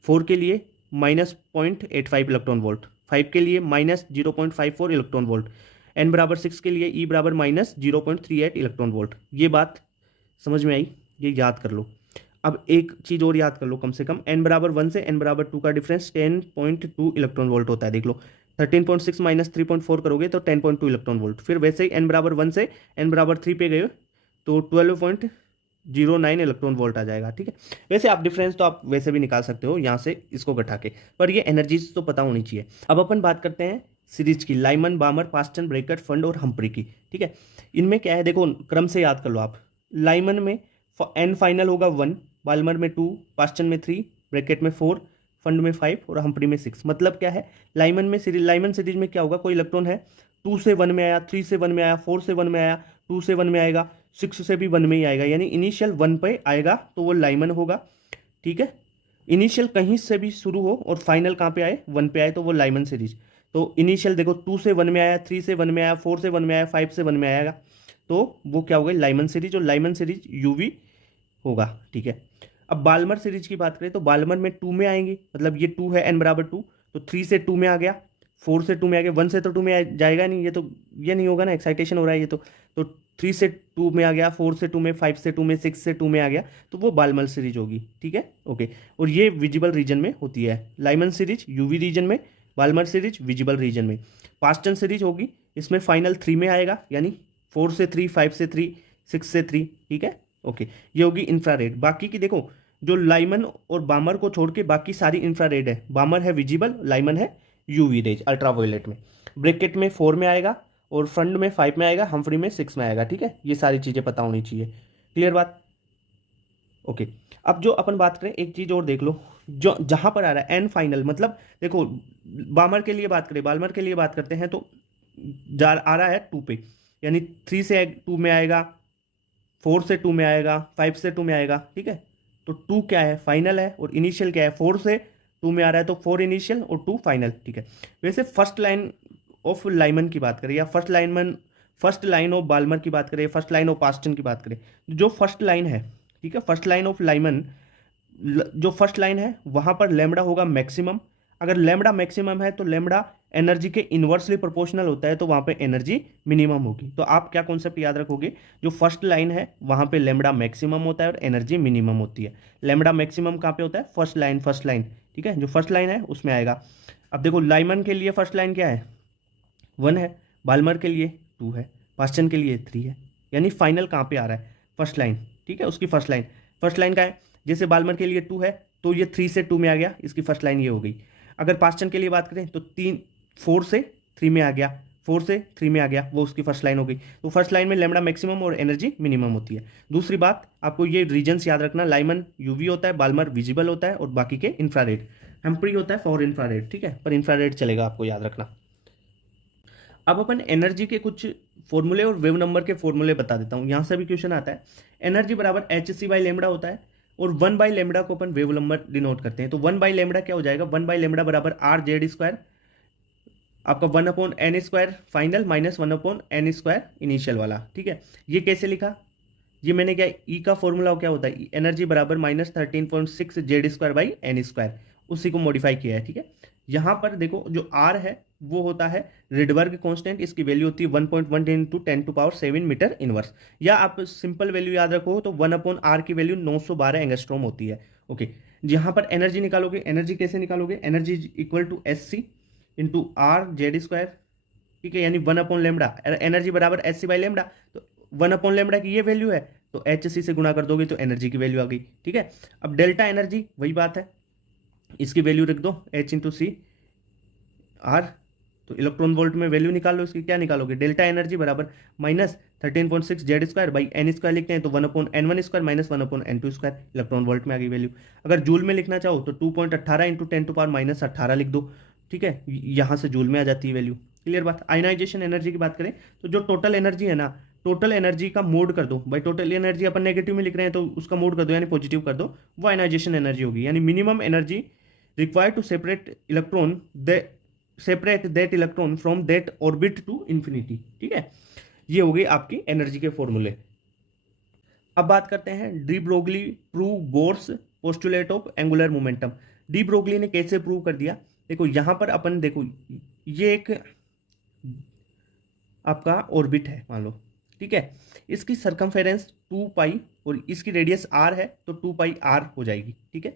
4 के लिए -0.85 इलेक्ट्रॉन वोल्ट, 5 के लिए -0.54 इलेक्ट्रॉन वोल्ट, n बराबर 6 के लिए E बराबर -0.38 इलेक्ट्रॉन वोल्ट। ये बात समझ में आई, ये याद कर लो। अब एक चीज़ और याद कर लो कम से कम, n बराबर 1 से n बराबर 2 का डिफरेंस 10.2 इलेक्ट्रॉन वोल्ट होता है, देख लो 13.6 माइनस 3.4 करोगे तो 10.2 इलेक्ट्रॉन वोल्ट। फिर वैसे ही n बराबर 1 से n बराबर 3 पे गए तो 12.09 इलेक्ट्रॉन वोल्ट आ जाएगा, ठीक है। वैसे आप डिफरेंस तो आप वैसे भी निकाल सकते हो यहाँ से इसको घटा के, पर ये एनर्जीज तो पता होनी चाहिए। अब अपन बात करते हैं सीरीज की, लाइमन, बामर, पास्टन, ब्रैकेट, फंड और हम्प्री की, ठीक है। इनमें क्या है देखो क्रम से याद कर लो आप। लाइमन में n फाइनल होगा 1, बाल्मर में 2, पास्टन में 3, ब्रैकेट में 4, फंड में 5 और हम्प्री में 6। मतलब क्या है लाइमन सीरीज में क्या होगा, कोई इलेक्ट्रॉन है 2 से 1 में आया, 3 से 1 में आया, 4 से 1 में आया, 2 से 1 में आएगा, 6 से भी 1 में ही आएगा, यानी इनिशियल 1 पे आएगा तो वो लाइमन होगा, ठीक है। इनिशियल कहीं से भी शुरू हो और फाइनल कहाँ पे आए 1 पे आए तो वो लाइमन सीरीज। तो इनिशियल देखो 2 से 1 में आया, 3 से 1 में आया, 4 से 1 में आया, 5 से 1 में आएगा तो वो क्या होगा लाइमन सीरीज, और लाइमन सीरीज यूवी होगा, ठीक है। अब बाल्मर सीरीज की बात करें तो बाल्मर में 2 में आएंगे, मतलब ये 2 है, n बराबर 2, तो 3 से 2 में आ गया, 4 से 2 में आ गया, 1 से तो 2 में जाएगा नहीं, ये नहीं होगा ना, एक्साइटेशन हो रहा है ये तो 3 से 2 में आ गया, 4 से 2 में, 5 से 2 में, 6 से 2 में आ गया, तो वो बाल्मर सीरीज होगी। ठीक है, ओके। और ये विजिबल रीजन में होती है। लाइमन सीरीज यूवी रीजन में, बाल्मर सीरीज विजिबल रीजन में। पास्टन सीरीज होगी, इसमें फाइनल 3 में आएगा, यानी 4 से 3, 5 से 3, 6 से 3। ठीक है, ओके। ये होगी इंफ्रारेड। बाकी की देखो, जो लाइमन और बामर को छोड़ के बाकी सारी इंफ्रारेड है। बामर है विजिबल, लाइमन है यूवी रेज अल्ट्रावायलेट में। ब्रैकेट में 4 में आएगा और फ्रंट में 5 में आएगा, हम्फ्री में 6 में आएगा। ठीक है, ये सारी चीज़ें पता होनी चाहिए। क्लियर बात, ओके। अब जो अपन बात करें, एक चीज़ और देख लो, जो जहाँ पर आ रहा है एन फाइनल, मतलब देखो बामर के लिए बात करें, बाल्मर के लिए बात करते हैं, तो आ रहा है 2 पे, यानी 3 से 2 में आएगा, 4 से 2 में आएगा, 5 से 2 में आएगा। ठीक है, तो 2 क्या है, फाइनल है, और इनिशियल क्या है, 4 से 2 में आ रहा है, तो 4 इनिशियल और 2 फाइनल। ठीक है, वैसे फर्स्ट लाइन ऑफ लाइमन की बात करें, या फर्स्ट लाइन ऑफ बाल्मर की बात करें, फर्स्ट लाइन ऑफ पास्टन की बात करें, जो फर्स्ट लाइन है, ठीक है, फर्स्ट लाइन ऑफ लाइमन, जो फर्स्ट लाइन है वहां पर लेमड़ा होगा मैक्सिमम। अगर लेमड़ा मैक्सिमम है तो लेमड़ा एनर्जी के इन्वर्सली प्रोपोर्शनल होता है, तो वहां पे एनर्जी मिनिमम होगी। तो आप क्या कॉन्सेप्ट याद रखोगे, जो फर्स्ट लाइन है वहां पे लेमड़ा मैक्सिमम होता है और एनर्जी मिनिमम होती है। लेमड़ा मैक्सिमम कहाँ पे होता है, फर्स्ट लाइन। ठीक है, जो फर्स्ट लाइन है उसमें आएगा। अब देखो लाइमन के लिए फर्स्ट लाइन क्या है, 1 है, बाल्मर के लिए 2 है, पास्टन के लिए 3 है, यानी फाइनल कहाँ पे आ रहा है, फर्स्ट लाइन। ठीक है, उसकी फर्स्ट लाइन का है, जैसे बाल्मर के लिए 2 है तो ये 3 से 2 में आ गया, इसकी फर्स्ट लाइन ये हो गई। अगर पास्टन के लिए बात करें तो 4 से 3 में आ गया, 4 से 3 में आ गया, वो उसकी फर्स्ट लाइन हो गई। तो फर्स्ट लाइन में लेमड़ा मैक्सिमम और एनर्जी मिनिमम होती है। दूसरी बात, आपको ये रीजन्स याद रखना, लाइमन यूवी होता है, बाल्मर विजिबल होता है, और बाकी के इंफ्रारेड। हेम्प्री होता है फॉर इंफ्रारेड। ठीक है, पर इंफ्रारेड चलेगा, आपको याद रखना। अब अपन एनर्जी के कुछ फॉर्मूले और वेव नंबर के फॉर्मूले बता देता हूँ, यहाँ से भी क्वेश्चन आता है। एनर्जी बराबर एच सी बाई लेमड़ा होता है, और 1 बाई लेमड़ा को अपन वेव नंबर डिनोट करते हैं। तो 1 बाई लेमड़ा क्या हो जाएगा, 1 बाई लेमड़ा बराबर आर जेड स्क्वायर, आपका 1/n² final minus 1/n² initial वाला। ठीक है, ये कैसे लिखा, ये मैंने क्या, ई का फॉर्मूला क्या होता है, एनर्जी बराबर -13.6 जेड² बाई n², उसी को मॉडिफाई किया है। ठीक है, यहाँ पर देखो जो आर है वो होता है रिडबर्ग कांस्टेंट, इसकी वैल्यू होती है 1.1 इंटू 10⁻7 मीटर इनवर्स, या आप सिंपल वैल्यू याद रखो तो 1/r की वैल्यू 912 एंगस्ट्रॉम होती है। ओके, यहाँ पर एनर्जी निकालोगे, एनर्जी कैसे निकालोगे, energy equal to SC into R Z. ठीक है, यानी 1/λ, एनर्जी बराबर SC बाई लेमड़ा, तो 1/λ की ये वैल्यू है, तो HC से गुणा कर दोगे तो एनर्जी की वैल्यू आ गई। ठीक है, अब डेल्टा एनर्जी वही बात है, इसकी वैल्यू रख दो H इंटू सी आर, तो इलेक्ट्रॉन वोल्ट में वैल्यू निकाल लो इसकी, क्या निकालोगे, डेल्टा एनर्जी बराबर -13.6 जेड² बाई n² लिखते हैं तो 1/n1² minus 1/n2², electron volt में आ गई वैल्यू। अगर जूल में लिखना चाहो तो 2.18 इंटू 10⁻−18 लिख दो। ठीक है, यहाँ से जूल में आ जाती है वैल्यू। क्लियर बात। आयनाइजेशन एनर्जी की बात करें तो जो टोटल एनर्जी है ना, टोटल एनर्जी का मोड कर दो भाई, टोटल एनर्जी अपन नेगेटिव में लिख रहे हैं तो उसका मोड कर दो, यानी पॉजिटिव कर दो, वो आयनाइजेशन एनर्जी होगी, यानी minimum energy required to separate that electron from that orbit to infinity. ठीक है, ये हो गई आपकी एनर्जी के फॉर्मूले। अब बात करते हैं de Broglie prove Bohr's postulate of angular momentum. De Broglie ने कैसे प्रूव कर दिया, देखो यहां पर अपन देखो, ये एक आपका ऑर्बिट है मान लो। ठीक है, इसकी सरकमफेरेंस 2 पाई और इसकी रेडियस r है, तो 2 पाई r हो जाएगी। ठीक है,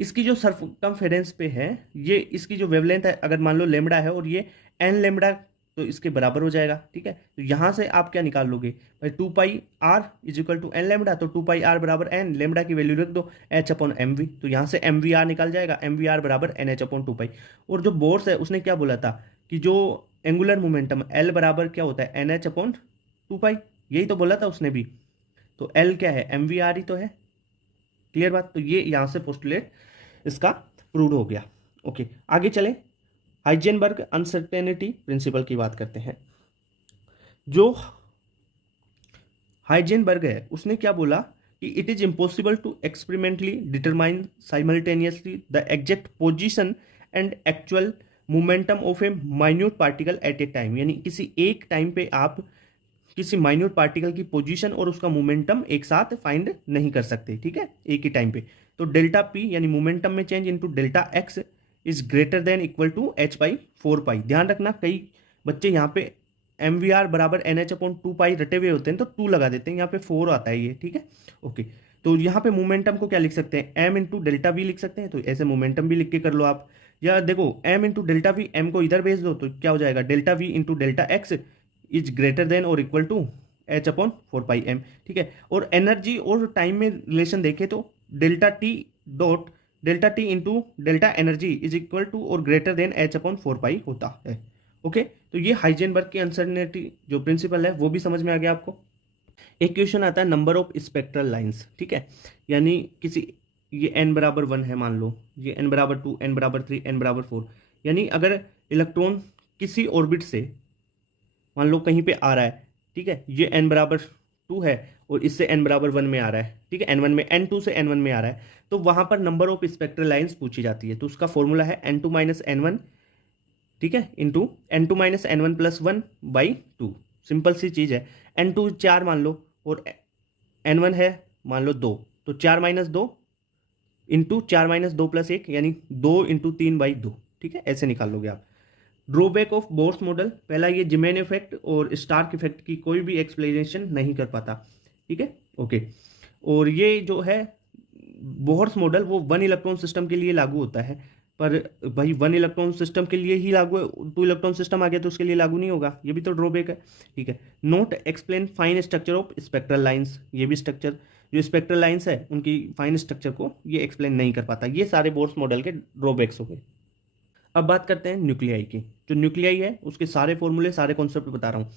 इसकी जो सरकमफेरेंस पे है, ये इसकी जो वेवलेंथ है, अगर मान लो लेमड़ा है और ये n लेमड़ा, तो इसके बराबर हो जाएगा। ठीक है, तो यहां से आप क्या निकाल लोगे भाई, 2 pi r is equal to n lambda, तो 2 पाई r बराबर n, लेमड़ा की वैल्यू रख दो h/mv, तो यहाँ से mvr निकाल जाएगा, mvr बराबर nh/2 पाई। और जो बोर्स है उसने क्या बोला था कि जो एंगुलर मोमेंटम L बराबर क्या होता है, NH/2 पाई, यही तो बोला था उसने भी, तो L क्या है, mvr ही तो है। क्लियर बात, तो ये यहां से पोस्टुलेट इसका प्रूव हो गया। ओके, आगे चले, हाइजेनबर्ग अनसर्टेनिटी प्रिंसिपल की बात करते हैं। जो हाइजेनबर्ग है उसने क्या बोला कि it is impossible to experimentally determine simultaneously the exact position and actual momentum of a minute particle at a time, यानी किसी एक टाइम पे आप किसी माइन्यूट पार्टिकल की पोजीशन और उसका मोमेंटम एक साथ फाइंड नहीं कर सकते, ठीक है, एक ही टाइम पे। तो डेल्टा पी यानी मोमेंटम में change into delta X is greater than equal to H by 4 pi. ध्यान रखना, कई बच्चे यहाँ पे एम वी आर बराबर एन एच अपॉन 2 पाई रटे हुए होते हैं तो 2 लगा देते हैं, यहाँ पे 4 आता है ये, ठीक है, ओके। तो यहाँ पे मोमेंटम को क्या लिख सकते हैं, एम इंटू डेल्टा वी लिख सकते हैं, तो ऐसे मोमेंटम भी लिख के कर लो आप। या देखो M into delta V, M को इधर भेज दो तो क्या हो जाएगा, delta V into delta X is greater than और equal to H upon 4 pi M, ठीक है। और एनर्जी और टाइम में रिलेशन देखें तो delta T into delta energy is equal to और greater than H upon 4 pi होता है, ओके। तो ये हाइजेनबर्ग की अनसर्टेनिटी जो प्रिंसिपल है वो भी समझ में आ गया आपको। एक क्वेश्चन आता है नंबर ऑफ स्पेक्ट्रल लाइंस, ठीक है, यानी किसी ये n बराबर 1 है मान लो, ये n बराबर 2, n बराबर 3, n बराबर 4, यानी अगर इलेक्ट्रॉन किसी ऑर्बिट से मान लो कहीं पे आ रहा है, ठीक है, ये n बराबर 2 है और इससे n बराबर 1 में आ रहा है, ठीक है, n1 में, n2 से n1 में आ रहा है, तो वहां पर नंबर ऑफ स्पेक्ट्रल लाइंस पूछी जाती है। तो उसका फॉर्मूला है n2 माइनस n1, ठीक है, into n2 minus n1 plus 1 by 2। Simple सी चीज़ है, n2 4 मान लो और n1 है मान लो 2, तो 4 माइनस 2 इंटू 4 माइनस 2 प्लस 1 यानी 2 इंटू 3 बाई 2, ठीक है, ऐसे निकाल लोगे आप। ड्रॉबैक ऑफ बोर्स मॉडल, पहला ये जिमेन इफेक्ट और स्टार्क इफेक्ट की कोई भी एक्सप्लेनेशन नहीं कर पाता, ठीक है, ओके। और ये जो है बोहर्स मॉडल वो 1 इलेक्ट्रॉन सिस्टम के लिए लागू होता है, पर भाई 1 इलेक्ट्रॉन सिस्टम के लिए ही लागू है, 2 इलेक्ट्रॉन सिस्टम आ गया तो उसके लिए लागू नहीं होगा, ये भी तो ड्रॉबैक है, ठीक है। Note explain fine structure of spectral lines, ये भी स्ट्रक्चर जो स्पेक्ट्रल लाइंस है उनकी फाइन स्ट्रक्चर को ये एक्सप्लेन नहीं कर पाता। ये सारे बोर्स मॉडल के ड्रॉबैक्स हो गए। अब बात करते हैं न्यूक्लियाई की। जो न्यूक्लियाई है उसके सारे फॉर्मूले, सारे कॉन्सेप्ट बता रहा हूँ।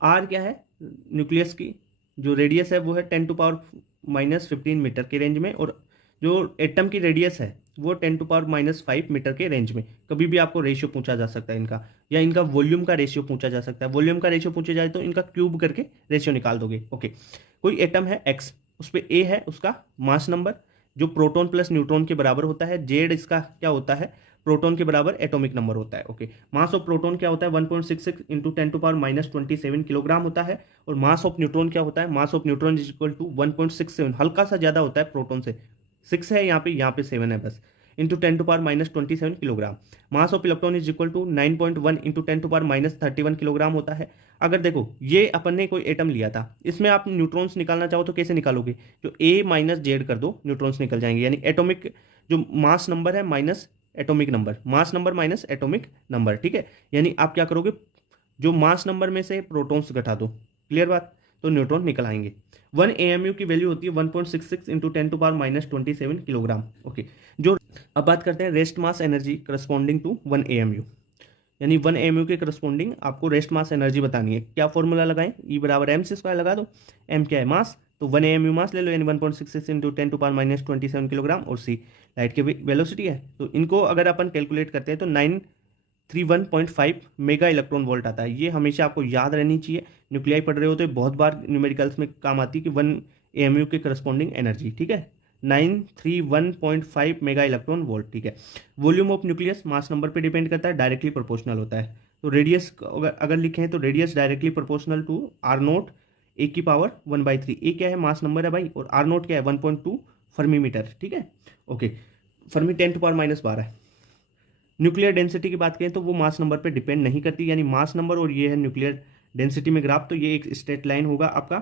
आर क्या है न्यूक्लियस की, जो रेडियस है वो है 10⁻⁻15 मीटर के रेंज में, और जो एटम की रेडियस है वो 10⁻⁵ मीटर के रेंज में। कभी भी आपको रेशियो पूछा जा सकता है इनका, या इनका वॉल्यूम का रेशियो पूछा जा सकता है। वॉल्यूम का रेशियो पूछा जाए तो इनका क्यूब करके रेशियो निकाल दोगे, ओके। कोई एटम है एक्स, उस पर ए है उसका मास नंबर जो प्रोटॉन प्लस न्यूट्रॉन के बराबर होता है, जेड इसका क्या होता है, प्रोटोन के बराबर एटॉमिक नंबर होता है, ओके। मास ऑफ प्रोटोन क्या होता है 1.66 इंटू 10⁻⁻27 किलोग्राम होता है। और मास ऑफ न्यूट्रॉन क्या होता है, mass of neutron is equal to 1.67, हल्का सा ज़्यादा होता है प्रोटोन से, 6 है यहाँ पे 7 है बस, into 10⁻⁻27 kilogram. Mass of electron is equal to 9.1 into 10⁻⁻31 kilogram होता है। अगर देखो ये अपन ने कोई एटम लिया था, इसमें आप न्यूट्रॉन्स निकालना चाहो तो कैसे निकालोगे, जो ए माइनस जेड कर दो न्यूट्रॉन्स निकल जाएंगे, यानी एटॉमिक जो मास नंबर है minus atomic number, mass number minus atomic number, ठीक है। यानी आप क्या करोगे, जो मास नंबर में से प्रोटॉन्स घटा दो, क्लियर बात, तो न्यूट्रॉन निकल आएंगे। 1 AMU की वैल्यू होती है 1.66 इंटू 10⁻⁻27 किलोग्राम, ओके। जो अब बात करते हैं rest mass energy corresponding to 1 AMU, यानी 1 AMU के करस्पॉन्डिंग आपको रेस्ट मास एनर्जी बतानी है। क्या फॉर्मूला लगाएं, ई बराबर एम सी स्क्वायर लगा दो, एम क्या है मास, तो 1 AMU मास ले लो, यानी 1.66 इंटू 10⁻⁻27 किलोग्राम, और सी लाइट की वेलोसिटी है। तो इनको अगर अपन कैलकुलेट करते हैं तो 931.5 मेगा इलेक्ट्रॉन वोल्ट आता है। ये हमेशा आपको याद रहनी चाहिए, न्यूक्लियाई पढ़ रहे हो तो बहुत बार न्यूमेरिकल्स में काम आती है कि 1 AMU के करस्पॉन्डिंग एनर्जी, ठीक है, 931.5 मेगा इलेक्ट्रॉन वोल्ट, ठीक है। Volume of nucleus mass number पे डिपेंड करता है, डायरेक्टली प्रोपोर्शनल होता है। तो रेडियस अगर लिखें तो radius directly proportional to R naught A की पावर 1/3। ए क्या है मास नंबर है भाई, और आर नोट क्या है 1.2 फर्मी मीटर, ठीक है, ओके। फर्मी 10⁻⁻12। न्यूक्लियर डेंसिटी की बात करें तो वो मास नंबर पे डिपेंड नहीं करती, यानी मास नंबर और ये है न्यूक्लियर डेंसिटी में ग्राफ, तो ये एक स्ट्रेट लाइन होगा आपका,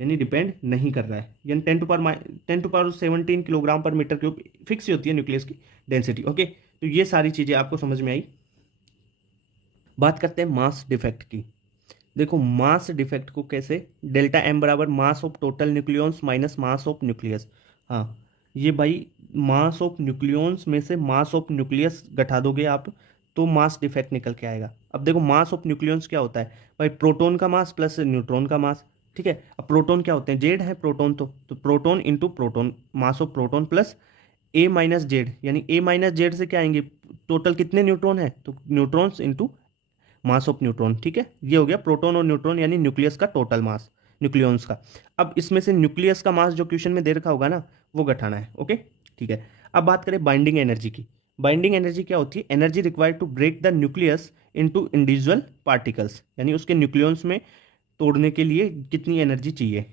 यानी डिपेंड नहीं कर रहा है, यानी 10⁻17 किलोग्राम पर मीटर क्यूब फिक्स होती है न्यूक्लियस की डेंसिटी, ओके। तो ये सारी चीज़ें आपको समझ में आई। बात करते हैं मास डिफेक्ट की। देखो मास डिफेक्ट को कैसे, डेल्टा एम बराबर mass of total nucleons minus mass of nucleus. हाँ ये भाई मास ऑफ न्यूक्लियॉन्स में से मास ऑफ न्यूक्लियस घटा दोगे आप तो मास डिफेक्ट निकल के आएगा। अब देखो मास ऑफ न्यूक्लियॉन्स क्या होता है भाई, प्रोटॉन का मास प्लस न्यूट्रॉन का मास, ठीक है। अब प्रोटॉन क्या होते हैं, जेड है प्रोटॉन, तो proton into proton, mass of proton plus A minus Z, यानी ए माइनस जेड से क्या आएंगे, टोटल कितने न्यूट्रॉन है, तो neutrons into mass of neutron, ठीक है। ये हो गया प्रोटॉन और न्यूट्रॉन यानी न्यूक्लियस का टोटल मास न्यूक्लियॉन्स का। अब इसमें से न्यूक्लियस का मास जो क्वेश्चन में दे रखा होगा ना वो घटाना है, ओके ठीक है। अब बात करें बाइंडिंग एनर्जी की। बाइंडिंग एनर्जी क्या होती है, energy required to break the nucleus into individual particles, यानी उसके न्यूक्लियॉन्स में तोड़ने के लिए कितनी एनर्जी चाहिए,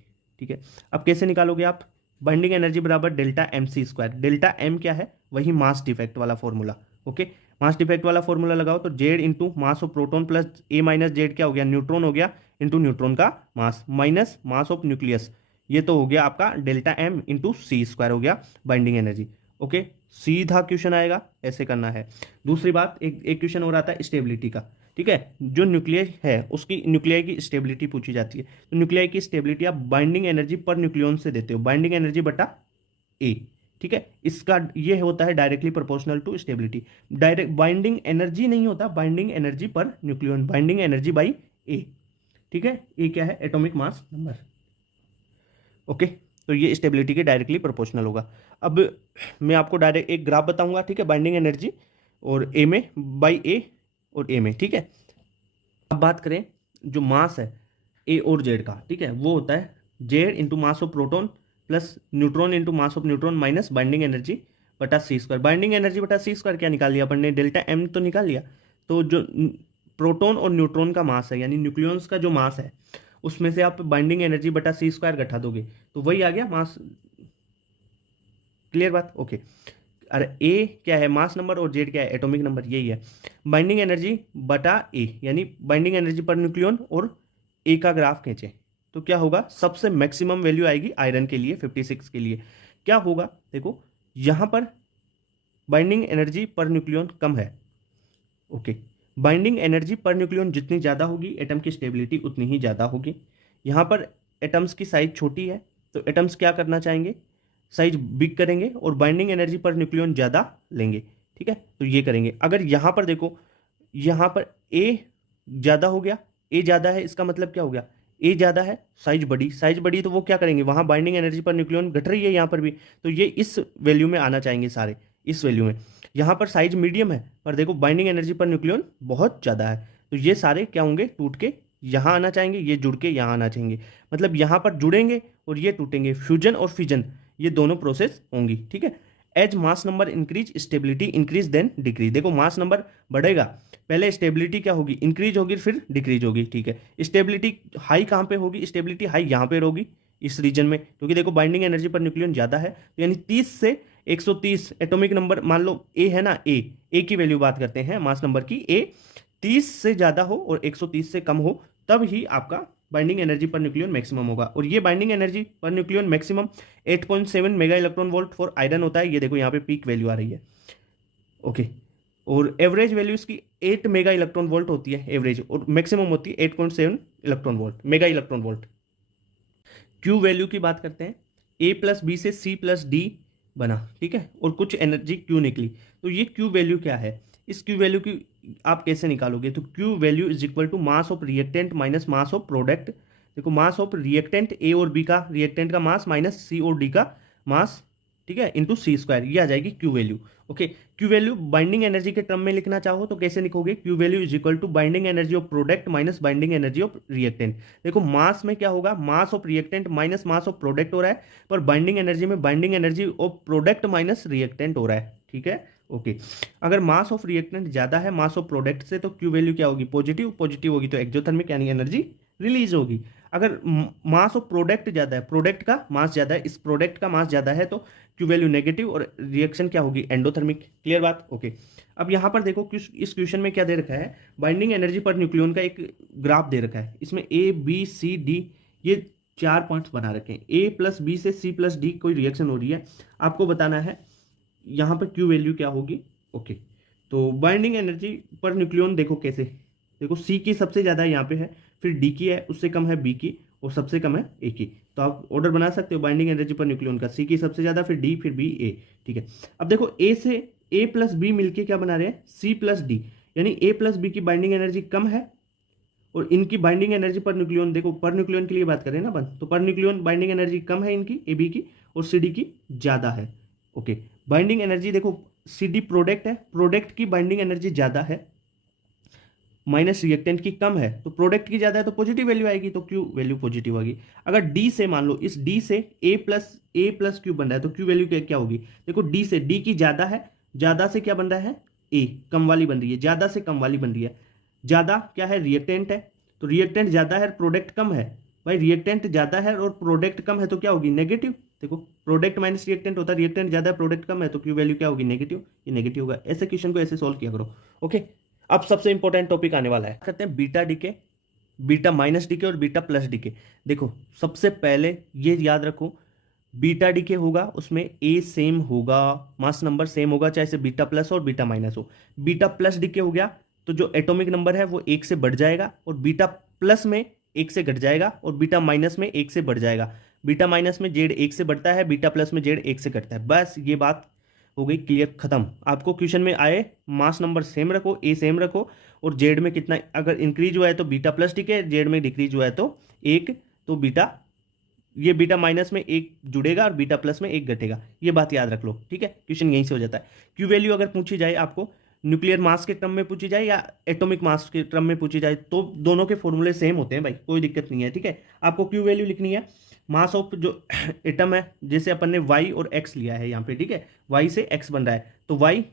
ठीक है। अब कैसे निकालोगे आप, बाइंडिंग एनर्जी बराबर delta M C square, delta M क्या है, वही मास डिफेक्ट वाला फॉर्मूला, ओके। मास डिफेक्ट वाला फॉर्मूला लगाओ तो Z into mass of proton plus A minus Z क्या हो गया, न्यूट्रॉन हो गया, इंटू न्यूट्रॉन का mass minus mass of nucleus, ये तो हो गया आपका delta M into C square हो गया बाइंडिंग एनर्जी, ओके। सीधा क्वेश्चन आएगा, ऐसे करना है। दूसरी बात, एक क्वेश्चन हो रहा था स्टेबिलिटी का, ठीक है। जो न्यूक्लियस है उसकी न्यूक्लियाई की स्टेबिलिटी पूछी जाती है, तो न्यूक्लियाई की स्टेबिलिटी आप बाइंडिंग एनर्जी पर न्यूक्लियन से देते हो, बाइंडिंग एनर्जी बटा ए, ठीक है। इसका ये होता है directly proportional to stability. Direct binding energy नहीं होता, binding energy per nucleon, binding energy by A, ठीक है। ए क्या है, एटॉमिक मास नंबर, ओके। तो ये स्टेबिलिटी के डायरेक्टली प्रोपोर्शनल होगा। अब मैं आपको डायरेक्ट एक ग्राफ बताऊंगा, ठीक है, बाइंडिंग एनर्जी और ए में बाई ए और ए में, ठीक है। अब बात करें जो मास है ए और जेड का, ठीक है, वो होता है Z into mass of proton plus neutron into mass of neutron minus binding energy बटा सी स्क्वायर। बाइंडिंग एनर्जी बटा सी स्क्वायर क्या निकाल लिया अपन ने, डेल्टा एम तो निकाल लिया। तो जो प्रोटॉन और न्यूट्रॉन का मास है, यानी न्यूक्लियॉन्स का जो मास है, उसमें से आप बाइंडिंग एनर्जी बटा सी स्क्वायर घटा दोगे तो वही आ गया मास। क्लियर बात, ओके। अरे ए क्या है, मास नंबर, और जेड क्या है, एटॉमिक नंबर, यही है। बाइंडिंग एनर्जी बटा ए, यानी बाइंडिंग एनर्जी पर न्यूक्लियन और ए का ग्राफ खींचे तो क्या होगा, सबसे मैक्सिमम वैल्यू आएगी आयरन के लिए 56 के लिए। क्या होगा, देखो यहां पर बाइंडिंग एनर्जी पर न्यूक्लियन कम है, okay. Binding energy per nucleon जितनी ज़्यादा होगी एटम की स्टेबिलिटी उतनी ही ज़्यादा होगी। यहाँ पर एटम्स की साइज छोटी है तो एटम्स क्या करना चाहेंगे, साइज बिग करेंगे और बाइंडिंग एनर्जी पर न्यूक्लियन ज़्यादा लेंगे, ठीक है। तो ये करेंगे। अगर यहाँ पर देखो, यहाँ पर ए ज़्यादा हो गया, ए ज़्यादा है, इसका मतलब क्या हो गया, ए ज़्यादा है, साइज बड़ी, साइज बड़ी तो वो क्या करेंगे, वहाँ बाइंडिंग एनर्जी पर न्यूक्लियन घट रही है यहाँ पर भी, तो ये इस वैल्यू में आना चाहेंगे सारे, इस वैल्यू में। यहाँ पर साइज मीडियम है पर देखो बाइंडिंग एनर्जी पर न्यूक्लियन बहुत ज़्यादा है, तो ये सारे क्या होंगे, टूट के यहाँ आना चाहेंगे, ये जुड़ के यहाँ आना चाहेंगे, मतलब यहाँ पर जुड़ेंगे और ये टूटेंगे, फ्यूजन और फिजन ये दोनों प्रोसेस होंगी, ठीक है। As mass number increase stability increase then decrease. देखो मास नंबर बढ़ेगा, पहले स्टेबिलिटी क्या होगी, इंक्रीज होगी फिर डिक्रीज होगी, ठीक है। स्टेबिलिटी हाई कहाँ पे होगी, स्टेबिलिटी हाई यहाँ पे होगी इस रीजन में, क्योंकि देखो बाइंडिंग एनर्जी पर न्यूक्लियन ज़्यादा है, तो यानी 30 से 130 एटॉमिक नंबर, मान लो ए है ना, ए की वैल्यू बात करते हैं मास नंबर की, ए 30 से ज़्यादा हो और 130 से कम हो तब ही आपका binding energy per nucleon maximum होगा। और ये binding energy per nucleon maximum 8.7 mega electron volt for iron होता है, ये देखो यहाँ पे पीक वैल्यू आ रही है, ओके। और एवरेज वैल्यू इसकी 8 मेगा इलेक्ट्रॉन वोल्ट होती है एवरेज, और मैक्सिमम होती है 8.7 electron volt, mega electron volt. Q value की बात करते हैं, ए प्लस बी से सी प्लस डी बना, ठीक है, और कुछ एनर्जी क्यू निकली, तो ये क्यू वैल्यू क्या है, इस क्यू वैल्यू की आप कैसे निकालोगे, तो Q value is equal to mass of reactant minus mass of product. देखो मास ऑफ रिएक्टेंट ए और बी का, रिएक्टेंट का मास माइनस सी और डी का मास, ठीक है, इंटू सी स्क्वायर, ये आ जाएगी Q value, okay. Q value binding energy के टर्म में लिखना चाहो तो कैसे लिखोगे, Q value is equal to binding energy of product minus binding energy of reactant. देखो मास में क्या होगा, mass of reactant minus mass of product हो रहा है, पर बाइंडिंग एनर्जी में binding energy of product minus reactant हो रहा है, ठीक है, ओके। अगर मास ऑफ रिएक्टेंट ज्यादा है मास ऑफ प्रोडक्ट से तो क्यू वैल्यू क्या होगी, पॉजिटिव, पॉजिटिव होगी तो एक्सोथर्मिक यानी एनर्जी रिलीज होगी। अगर मास ऑफ प्रोडक्ट ज्यादा है, प्रोडक्ट का मास ज्यादा है, इस प्रोडक्ट का मास ज्यादा है तो क्यू वैल्यू नेगेटिव और रिएक्शन क्या होगी, एंडोथर्मिक। क्लियर बात, ओके। अब यहाँ पर देखो इस क्वेश्चन में क्या दे रखा है, बाइंडिंग एनर्जी पर न्यूक्लियन का एक ग्राफ दे रखा है, इसमें ए बी सी डी ये 4 पॉइंट्स बना रखे हैं, ए प्लस बी से सी प्लस डी कोई रिएक्शन हो रही है, आपको बताना है यहाँ पर क्यू वैल्यू क्या होगी, ओके। तो बाइंडिंग एनर्जी पर न्यूक्लियन देखो कैसे, देखो सी की सबसे ज़्यादा यहाँ पे है, फिर डी की है, उससे कम है बी की, और सबसे कम है ए की, तो आप ऑर्डर बना सकते हो बाइंडिंग एनर्जी पर न्यूक्लियन का, सी की सबसे ज़्यादा, फिर डी, फिर बी, ए, ठीक है। अब देखो ए से ए प्लस बी मिलके क्या बना रहे हैं, सी प्लस डी, यानी ए प्लस बी की बाइंडिंग एनर्जी कम है और इनकी बाइंडिंग एनर्जी पर न्यूक्लियन, देखो पर न्यूक्लियन के लिए बात करें ना अपन, तो पर न्यूक्लियन बाइंडिंग एनर्जी कम है इनकी ए बी की, और सी डी की ज़्यादा है, ओके। बाइंडिंग एनर्जी देखो सी डी प्रोडक्ट है, प्रोडक्ट की बाइंडिंग एनर्जी ज़्यादा है माइनस रिएक्टेंट की कम है, तो प्रोडक्ट की ज्यादा है तो पॉजिटिव वैल्यू आएगी, तो क्यू वैल्यू पॉजिटिव होगी। अगर डी से मान लो इस डी से ए प्लस क्यू बन रहा है तो क्यू वैल्यू क्या होगी, देखो डी से, डी की ज्यादा है, ज्यादा से क्या बन रहा है, ए कम वाली बन रही है, ज्यादा से कम वाली बन रही है, ज्यादा क्या है रिएक्टेंट है, तो रिएक्टेंट ज़्यादा है, प्रोडक्ट कम है। भाई रिएक्टेंट ज़्यादा है और प्रोडक्ट कम है तो क्या होगी, नेगेटिव। देखो प्रोडक्ट माइनस रिएक्टेंट होता है, रिएक्टेंट ज़्यादा है प्रोडक्ट कम है तो क्यू वैल्यू क्या होगी, नेगेटिव। ये नेगेटिव होगा। ऐसे क्वेश्चन को ऐसे सोल्व किया करो। ओके, अब सबसे इंपॉर्टेंट टॉपिक आने वाला है, कहते हैं beta decay, beta minus decay और बीटा प्लस डीके। देखो सबसे पहले ये याद रखो, बीटा डीके होगा उसमें ए सेम होगा, मास नंबर सेम होगा, चाहे से बीटा प्लस और बीटा माइनस हो। बीटा प्लस डीके हो गया तो जो एटॉमिक नंबर है वो एक से बढ़ जाएगा, और बीटा प्लस में एक से घट जाएगा, और बीटा माइनस में एक से बढ़ जाएगा। बीटा माइनस में जेड एक से बढ़ता है, बीटा प्लस में जेड एक से घटता है। बस ये बात हो गई क्लियर, खत्म। आपको क्वेश्चन में आए मास नंबर सेम रखो, ए सेम रखो, और जेड में कितना अगर इंक्रीज हुआ है तो बीटा प्लस डीके, जेड में डिक्रीज हुआ है तो एक, तो बीटा, ये बीटा माइनस में एक जुड़ेगा और बीटा प्लस में एक घटेगा। ये बात याद रख लो, ठीक है। क्वेश्चन यहीं से हो जाता है। क्यू वैल्यू अगर पूछी जाए आपको न्यूक्लियर मास के टर्म में पूछी जाए या एटॉमिक मास के टर्म में पूछी जाए, तो दोनों के फॉर्मूले सेम होते हैं भाई, कोई दिक्कत नहीं है, ठीक है। आपको क्यू वैल्यू लिखनी है, मास ऑफ जो एटम है, जैसे अपन ने वाई और एक्स लिया है यहाँ पे, ठीक है, वाई से एक्स बन रहा है, तो वाई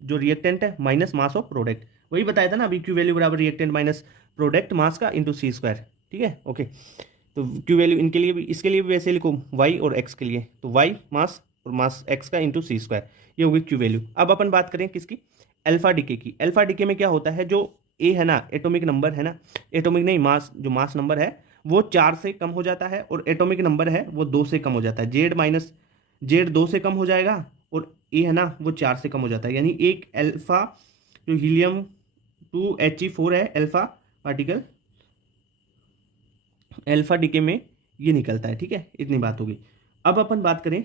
जो रिएक्टेंट है माइनस मास ऑफ प्रोडक्ट, वही बताया था ना अभी, क्यू वैल्यू बराबर रिएक्टेंट माइनस प्रोडक्ट मास का इंटू सी स्क्वायर, ठीक है। ओके, तो क्यू वैल्यू इनके लिए भी, इसके लिए भी वैसे लिखो, वाई और एक्स के लिए, तो वाई मास और मास एक्स का इंटू सी स्क्वायर, ये होगी क्यू वैल्यू। अब अपन बात करें किसकी, अल्फा डीके की। अल्फा डीके में क्या होता है, जो ए है ना, एटॉमिक नंबर है ना, एटॉमिक नहीं मास, जो मास नंबर है वो 4 से कम हो जाता है, और एटॉमिक नंबर है वो 2 से कम हो जाता है। जेड माइनस जेड 2 से कम हो जाएगा, और ए है ना वो 4 से कम हो जाता है। यानी एक अल्फा जो हीलियम 2He4 है अल्फा पार्टिकल, अल्फा डीके में ये निकलता है, ठीक है। इतनी बात होगी। अब अपन बात करें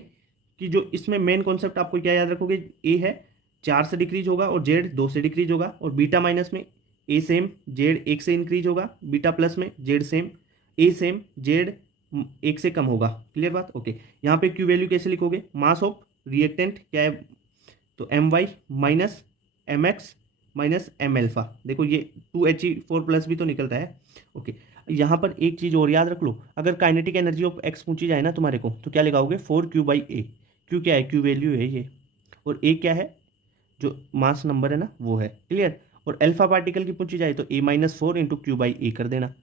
कि जो इसमें मेन कॉन्सेप्ट आपको क्या याद रखोगे, ए है 4 से डिक्रीज होगा और जेड 2 से डिक्रीज होगा, और बीटा माइनस में ए सेम जेड 1 से इंक्रीज होगा, बीटा प्लस में जेड सेम ए सेम जेड 1 से कम होगा। क्लियर बात, ओके। यहाँ पे क्यू वैल्यू कैसे लिखोगे, मास ऑफ रिएक्टेंट क्या है, तो M Y minus M X minus M alpha. देखो ये 2He4 प्लस भी तो निकल रहा है, ओके। यहाँ पर एक चीज़ और याद रख लो, अगर काइनेटिक एनर्जी ऑफ एक्स पूछी जाए ना तुम्हारे को, तो क्या लिखाओगे 4Q/A। क्यू क्या है, क्यू वैल्यू है ये, और ए क्या है, जो मास नंबर है ना वो है। क्लियर। और अल्फा पार्टिकल की पूछी जाए तो A-4 इंटू Q/A कर देना।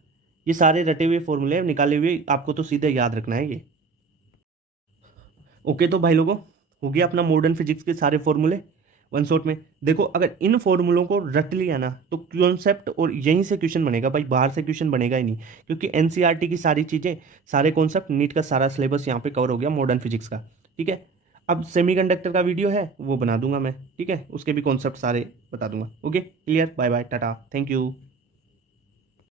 ये सारे रटे हुए फॉर्मूले निकाले हुए, आपको तो सीधे याद रखना है ये। ओके, तो भाई लोगों हो गया अपना मॉडर्न फिजिक्स के सारे फॉर्मूले वन शॉट में। देखो अगर इन फॉर्मूलों को रट लिया ना तो कॉन्सेप्ट और यहीं से क्वेश्चन बनेगा भाई, बाहर से क्वेश्चन बनेगा ही नहीं, क्योंकि एनसीईआरटी की सारी चीज़ें, सारे कॉन्सेप्ट, नीट का सारा सिलेबस यहाँ पे कवर हो गया मॉडर्न फिजिक्स का, ठीक है। अब सेमीकंडक्टर का वीडियो है वो बना दूंगा मैं, ठीक है, उसके भी कॉन्सेप्ट सारे बता दूंगा। Okay, clear, bye bye, tata, thank you.